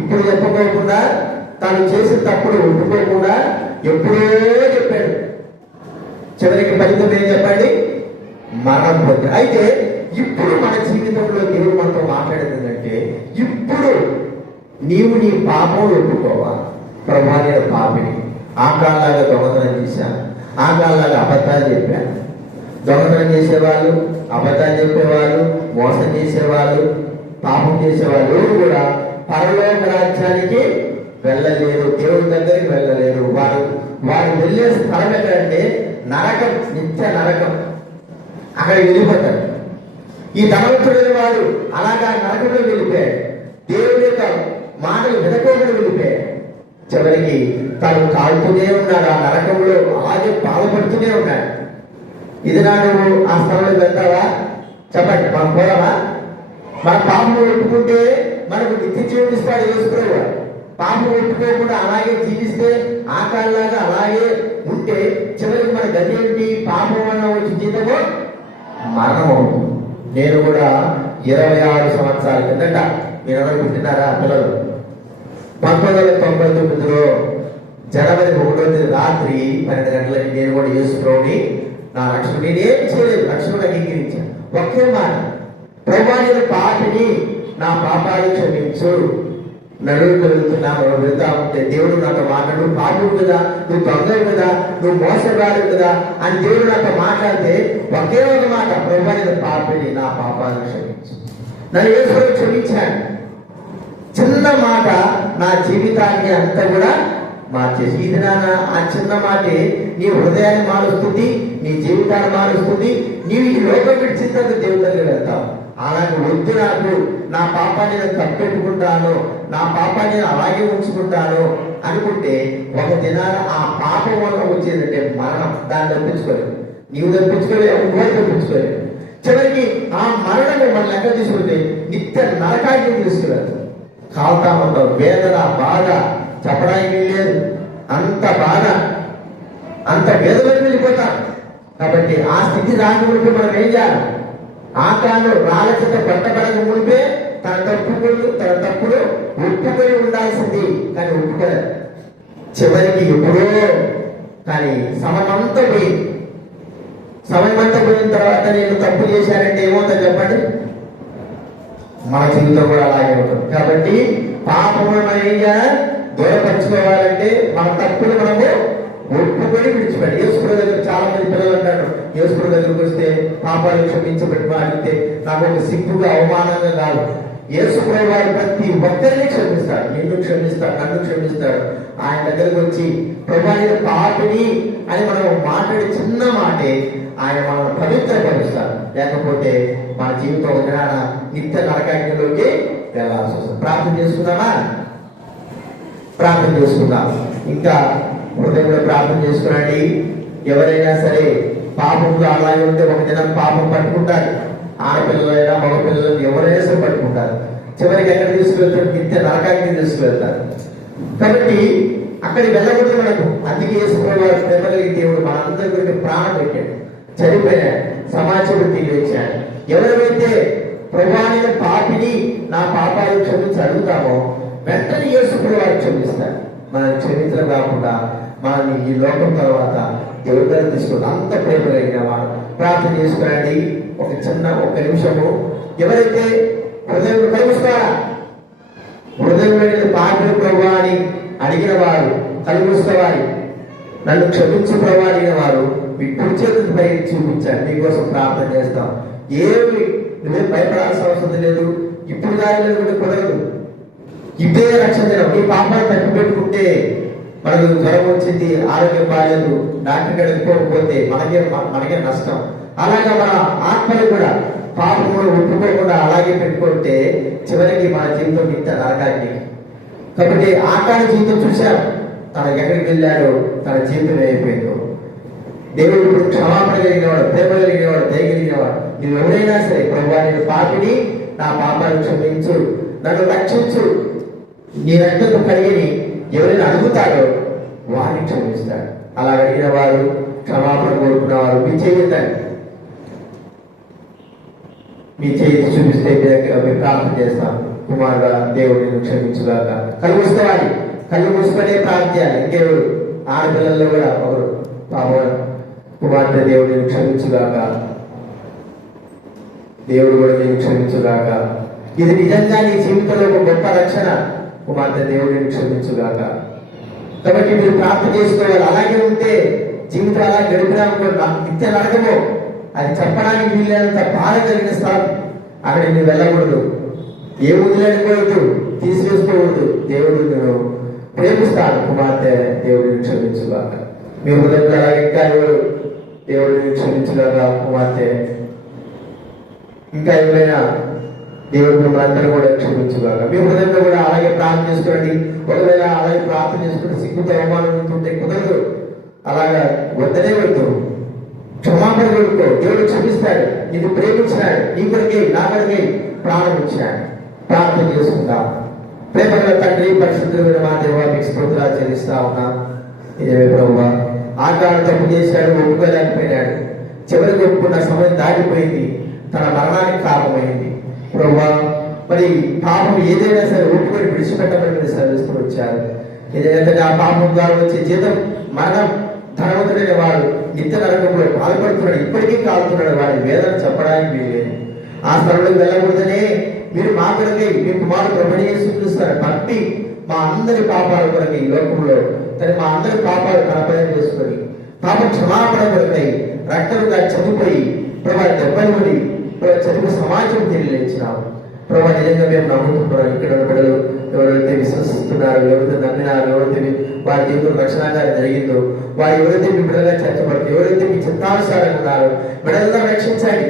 ఇప్పుడు చెప్పకోకుండా, తాను చేసిన తప్పుడు ఒప్పుకోకుండా ఎప్పుడో చెప్పాడు. చివరికి ఫలితం ఏం చెప్పండి? మరణం పొంది. అయితే ఇప్పుడు మన జీవితంలో దేవుడు మనతో మాట్లాడేదంటే, ఇప్పుడు నీవు నీ పాపం ఒప్పుకోవాలి. ప్రభా నేను పాపిని, ఆ కాలంలాగా దొంగతనం చేశాను, ఆ కాలంలాగా అబద్ధాలు చెప్పాను. దొంగతనం చేసేవాళ్ళు, అబద్ధాలు చెప్పేవాళ్ళు, మోసం చేసేవాళ్ళు, పాపం చేసేవాళ్ళు ఎవరు కూడా పరలోక రాజ్యానికి వెళ్ళలేరు, దేవుడి దగ్గరికి వెళ్ళలేరు. వారు వెళ్ళే స్థలం ఎక్కడంటే నరకం, నిత్య నరకం. అక్కడికి వెళ్ళిపోతారు. ఈ ధనవంతుడైన వాడు అలాగా నరకంలో వెళ్ళిపోయాడు. దేవుడి యొక్క మాటలు వినకోకుండా వెళ్ళిపోయాడు. చివరికి తాను కాలుతూనే ఉన్నాడు, ఆ నరకంలో అలాగే బాధపడుతూనే ఉన్నాడు. ఇది నువ్వు ఆ స్థలంలో వెళ్తావా? చెప్పండి, మనం పోదామా? మన పాపం ఒప్పుకుంటే మనకు నిత్య జీవం ఇస్తాడు యేసుప్రభువు. పాపం ఒప్పుకోకుండా అలాగే జీవిస్తే, ఆ కాలంలాగా అలాగే ఉంటే చివరికి మన గతి ఏంటి? పాపం వల్ల వచ్చి జీతము మరణం అవుతుంది. నేను కూడా 26 సంవత్సరాల కిందట, మీరెవరు పుట్టినారా పిల్లలు? 1999లో జనవరి 1 రాత్రి 12 గంటలకి నేను కూడా యేసుప్రభుని నా రక్షణ, నేనేం చేయలేదు, రక్షణ అంగీకరించాను. ఒకే మాట, ప్రభువా నేను పాపిని, నా పాపాలు క్షమించు. నడువుకు వెళ్తా ఉంటే దేవుడు నాతో మాట్లాడు, నువ్వు పాపుడు కదా, నువ్వు దొంగవు కదా, నువ్వు మోసగాడు కదా అని దేవుడు నాతో మాట్లాడితే ఒకే ఒక మాట, ప్రభువా నేను పాపిని, నా పాపాలు క్షమించు. నన్ను యేసుప్రభు క్షమించాడు. చిన్న మాట నా జీవితాన్ని అంతా కూడా మార్చేసి, ఇది నాన్న ఆ చిన్న మాటే నీ హృదయాన్ని మారుస్తుంది, నీ జీవితాన్ని మారుస్తుంది. నీవు ఈ లోకం విడిచిన తర్వాత దేవుడి దగ్గర వెళ్తావు. అలాగే వద్దు, నాకు నా పాపాన్ని నేను తప్పెట్టుకుంటాను, నా పాపాన్ని నేను అలాగే ఉంచుకుంటాను అనుకుంటే ఒక దినాన ఆ పాపం వల్ల వచ్చేదంటే మరణం. దాన్ని తప్పించుకోలేదు, నీవు తప్పించుకోలేదు, నువ్వు తప్పించుకోలేదు. చివరికి ఆ మరణం మన లెక్క తీసుకుంటే నిత్య నరకాన్ని తీసుకురాదు. కావుతా ఉంటావు, వేదన బాధ చెప్పడానికి లేదు, అంత బాధ, అంత వేదనకు వెళ్ళిపోతాం. కాబట్టి ఆ స్థితి రాకముందు మనం ఏం చేయాలి? ఆ కాలంలో రాళ్ళతో పట్టబడక ముందే తన తప్పులు ఒప్పుకొని ఉండాల్సింది, కానీ ఒప్పుకోలేదు. చివరికి ఎప్పుడో కానీ సమయమంతా పోయిన తర్వాత నేను తప్పు చేశానంటే ఏమవుతుందో చెప్పండి? మన జీవితం కూడా అలాగే ఉంటుంది. కాబట్టి పాపమును మనం ఏం చేయాలి? దూరపరచుకోవాలంటే మన తప్పులు మనము ఒప్పుకొని విడిచిపెట్టి. యేసుప్రభువు దగ్గర చాలా మంది పిల్లలు అంటారు, యేసుప్రభువు దగ్గరకు వస్తే పాపాలు క్షమించబెట్టి అడిగితే నాకు ఒక సిగ్గుగా అవమానంగా కాదు. యేసుప్రభువు వారు ప్రతి ఒక్కరిని క్షమిస్తాడు, నిన్ను క్షమిస్తాడు, నన్ను క్షమిస్తాడు. ఆయన దగ్గరకు వచ్చి ప్రభువా నేను పాపిని అని మనం మాట్లాడే చిన్న మాటే ఆయన మనం పవిత్రపరుస్తాడు. లేకపోతే మన జీవితం ఒక నిత్య నరకాగ్నిలోకి వెళ్ళాల్సి వస్తుంది. ప్రార్థన చేసుకుందామా? ప్రార్థన చేసుకుందాం. ఇంకా హృదయంలో ప్రార్థన చేసుకునండి. ఎవరైనా సరే పాపంలో అలాగే ఉంటే ఒక దినం పాపం పట్టుకుంటారు. ఆడపిల్లలైనా మగపిల్లలు ఎవరైనా సరే పట్టుకుంటారు. చివరికి ఎక్కడ తీసుకువెళ్తారు? నిత్య నరకాగ్ని తీసుకువెళ్తారు. కాబట్టి అక్కడికి వెళ్ళకూడదు మనకు. అందుకే యేసుప్రభువు ప్రేమ కలిగిన దేవుడు మనందరి గురించి ప్రాణం పెట్టాడు, చనిపోయాడు, సమాజం తీర్చాడు. ఎవరైతే ప్రభువా నేను పాపిని, నా పాపాలు క్షమించి అడుగుతామో వెంటనే యేసుప్రభువు వారు క్షమిస్తాడు. మనం క్షమించడం కాకుండా మనల్ని ఈ లోకం తర్వాత దేవుడి దగ్గర తీసుకుంటాం. అంత ప్రేమ కలిగిన వాడు. ప్రార్థన చేసుకురండి. ఒక్క నిమిషము. ఎవరైతే హృదయంలో కలుగుస్తారా, హృదయంలో నేను పాపిని ప్రభువా అని అడిగిన వారు, కలుగుకోవాలి, నన్ను క్షమించు ప్రభువా అడిగిన వారు మీ కుడి చేతులు పై చూపించాలి. మీకోసం ప్రార్థన చేస్తాం. ఏమి నువ్వేం భయపడాల్సిన అవసరం లేదు. ఇప్పుడు దాని కుదరదు. ఇదే రక్షణ దినం. ఈ పాపాలు తగ్గి పెట్టుకుంటే మనకు జ్వరం వచ్చింది, ఆరోగ్యం బాగాలేదు, డాక్టర్ గడికి పోకపోతే మనకే నష్టం. అలాగే మన ఆత్మలు కూడా పాపములు ఒప్పుకోకుండా అలాగే పెట్టుకుంటే చివరికి మన జీవితం ఇంత నరకాన్ని. కాబట్టి ఆకార జీవితం చూశాం, తన ఎక్కడికి వెళ్ళాడో తన జీవితం అయిపోయిందో. దేవుడు ఇప్పుడు క్షమాపణ కలిగినవాడు, ప్రేమ కలిగినవాడు, దయ కలిగినవాడు. నువ్వు ఎవరైనా సరే ప్రభువా నేను పాపిని, నా పాపాలు క్షమించు, నన్ను రక్షించు, నీ రక్తపు కలిగిని ఎవరైనా అడుగుతాడో వారిని క్షమిస్తాడు. అలా అడిగిన వారు, క్షమాపణ కోరుకున్న వారు మీ చేయతాడు. మీ చేతి చూపిస్తే మేము ప్రార్థన చేస్తాం. కుమారుగా దేవుడిని క్షమించుగాక. కళ్ళు మూసుకోవాలి, కళ్ళు మూసుకునే ప్రార్థించాలి. దేవుడు ఆడపిల్లల్లో కూడా ఒకరు పాపం కుమార్తె దేవుడిని క్షమించుగాక. దేవుడు కూడా నేను క్షమించుగాక. ఇది నిజంగా నీ జీవితంలో ఒక గొప్ప రక్షణ. కుమార్తె దేవుడిని క్షమించుగాక. కాబట్టి మీరు ప్రార్థన చేసుకోవాలి. అలాగే ఉంటే జీవితం అలా గడిపినామో నాకు నిత్య నరకము అది చెప్పడానికి వీలైనంత బాధ కలిగిన స్థలం. అక్కడికి నువ్వు వెళ్ళకూడదు, ఏ వదిలేయకూడదు, తీసివేసుకోకూడదు. దేవుడు నేను ప్రేమిస్తాను. కుమార్తె దేవుడిని క్షమించుగాక. మీ హృదయంలో అలాగే ఇంకా ఎవరు దేవుడిని క్షమించుగాక. కుమార్తె ఇంకా ఎవరైనా దేవుడు మిమ్మల్ని అందరూ కూడా క్షమించుగాక. మీ హృదయంలో కూడా అలాగే ప్రార్థన చేసుకోండి. ఒకవేళ అలాగే ప్రార్థన చేసుకుంటే సిగ్గుతో అవమానిస్తుంటే కుదరదు. అలాగా వద్దనే వద్దు, క్షమాపణ కొడుకో. దేవుడు క్షమిస్తాడు. నీకు ప్రేమించినాడు, నీ కొరికే నా కొరికే ప్రాణం ఇచ్చినాడు. ప్రార్థన చేసుకుందాం. ప్రేమగల తండ్రి, పరిశుద్ధుడైన మా దేవా, మీకు స్తోత్రాలు చెల్లిస్తా ఉన్నా. నిజమే ప్రభువా, ఆకారం తప్పు చేశాడు, ఒప్పుకోలేకపోయినాడు. చివరికి ఒప్పుకున్న సమయం దాటిపోయింది, తన మరణానికి కారణమైంది. ప్రభువా, మరి పాపం ఏదైనా సరే ఒప్పుకొని విడిచిపెట్టమని మీరు సెలవిస్తూ వచ్చారు. ఏదైతే ఆ పాపం ద్వారా వచ్చే జీతం మరణం. ధనవంతుడైన వాడు నిత్య నరకంలో బాధపడుతున్నాడు, ఇప్పటికీ కాలుతున్నాడు. వాడి వేదన చెప్పడానికి వీలేదు. ఆ స్థలంలోకి వెళ్ళకూడదనే మీరు మా కొరకై మీ కుమారుడు ప్రభువుని యేసుక్రీస్తును పంపి మా అందరి పాపాల కొరకై ఈ లోకంలో మా అందరి పాపాలు తనపై చేసుకొని పాప క్షమాపణ కొరకై రక్తంగా చనిపోయి ప్రభా దెబ్బలుడి చనిపోయి సమాజం తెలియలేచినాం. ప్రభా నిజంగా మేము నమ్ముకుంటున్నాం. ఇక్కడ బిడ్డలు ఎవరైతే విశ్వసిస్తున్నారు, ఎవరైతే నమ్మినారు, ఎవరైతే వారి జీవితంలో రక్షణాకారం జరిగిందో, వారు ఎవరైతే మీ బిడ్డలుగా చేర్చబడుతుంది, ఎవరైతే మీ చిత్తానుసారంగా ఉన్నారో బిడ్డలంతా రక్షించండి.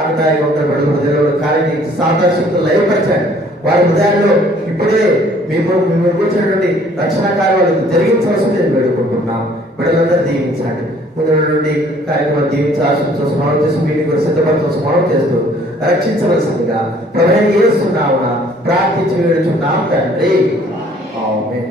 ఆకతాయి కొందరు బిడ్డల హృదయంలో కార్యాన్ని సాతాశక్తులు లయపరచండి. వారి హృదయాల్లో ఇప్పుడే మేము కూర్చున్నటువంటి రక్షణ కార్యాలు జరిగించవలసి నేను వేడుకుంటున్నాం. బిడ్డలందరూ దీవించండి. ముందు నుండి కార్యక్రమం దీవించాల్సిన స్మరణ చేసి మీకు సిద్ధపరచడం స్మరణ చేస్తూ రక్షించవలసిందిగా ప్రభువైన యేసు నామమున ప్రార్థించి వేడుచున్నాం తండ్రి. ఆమేన్.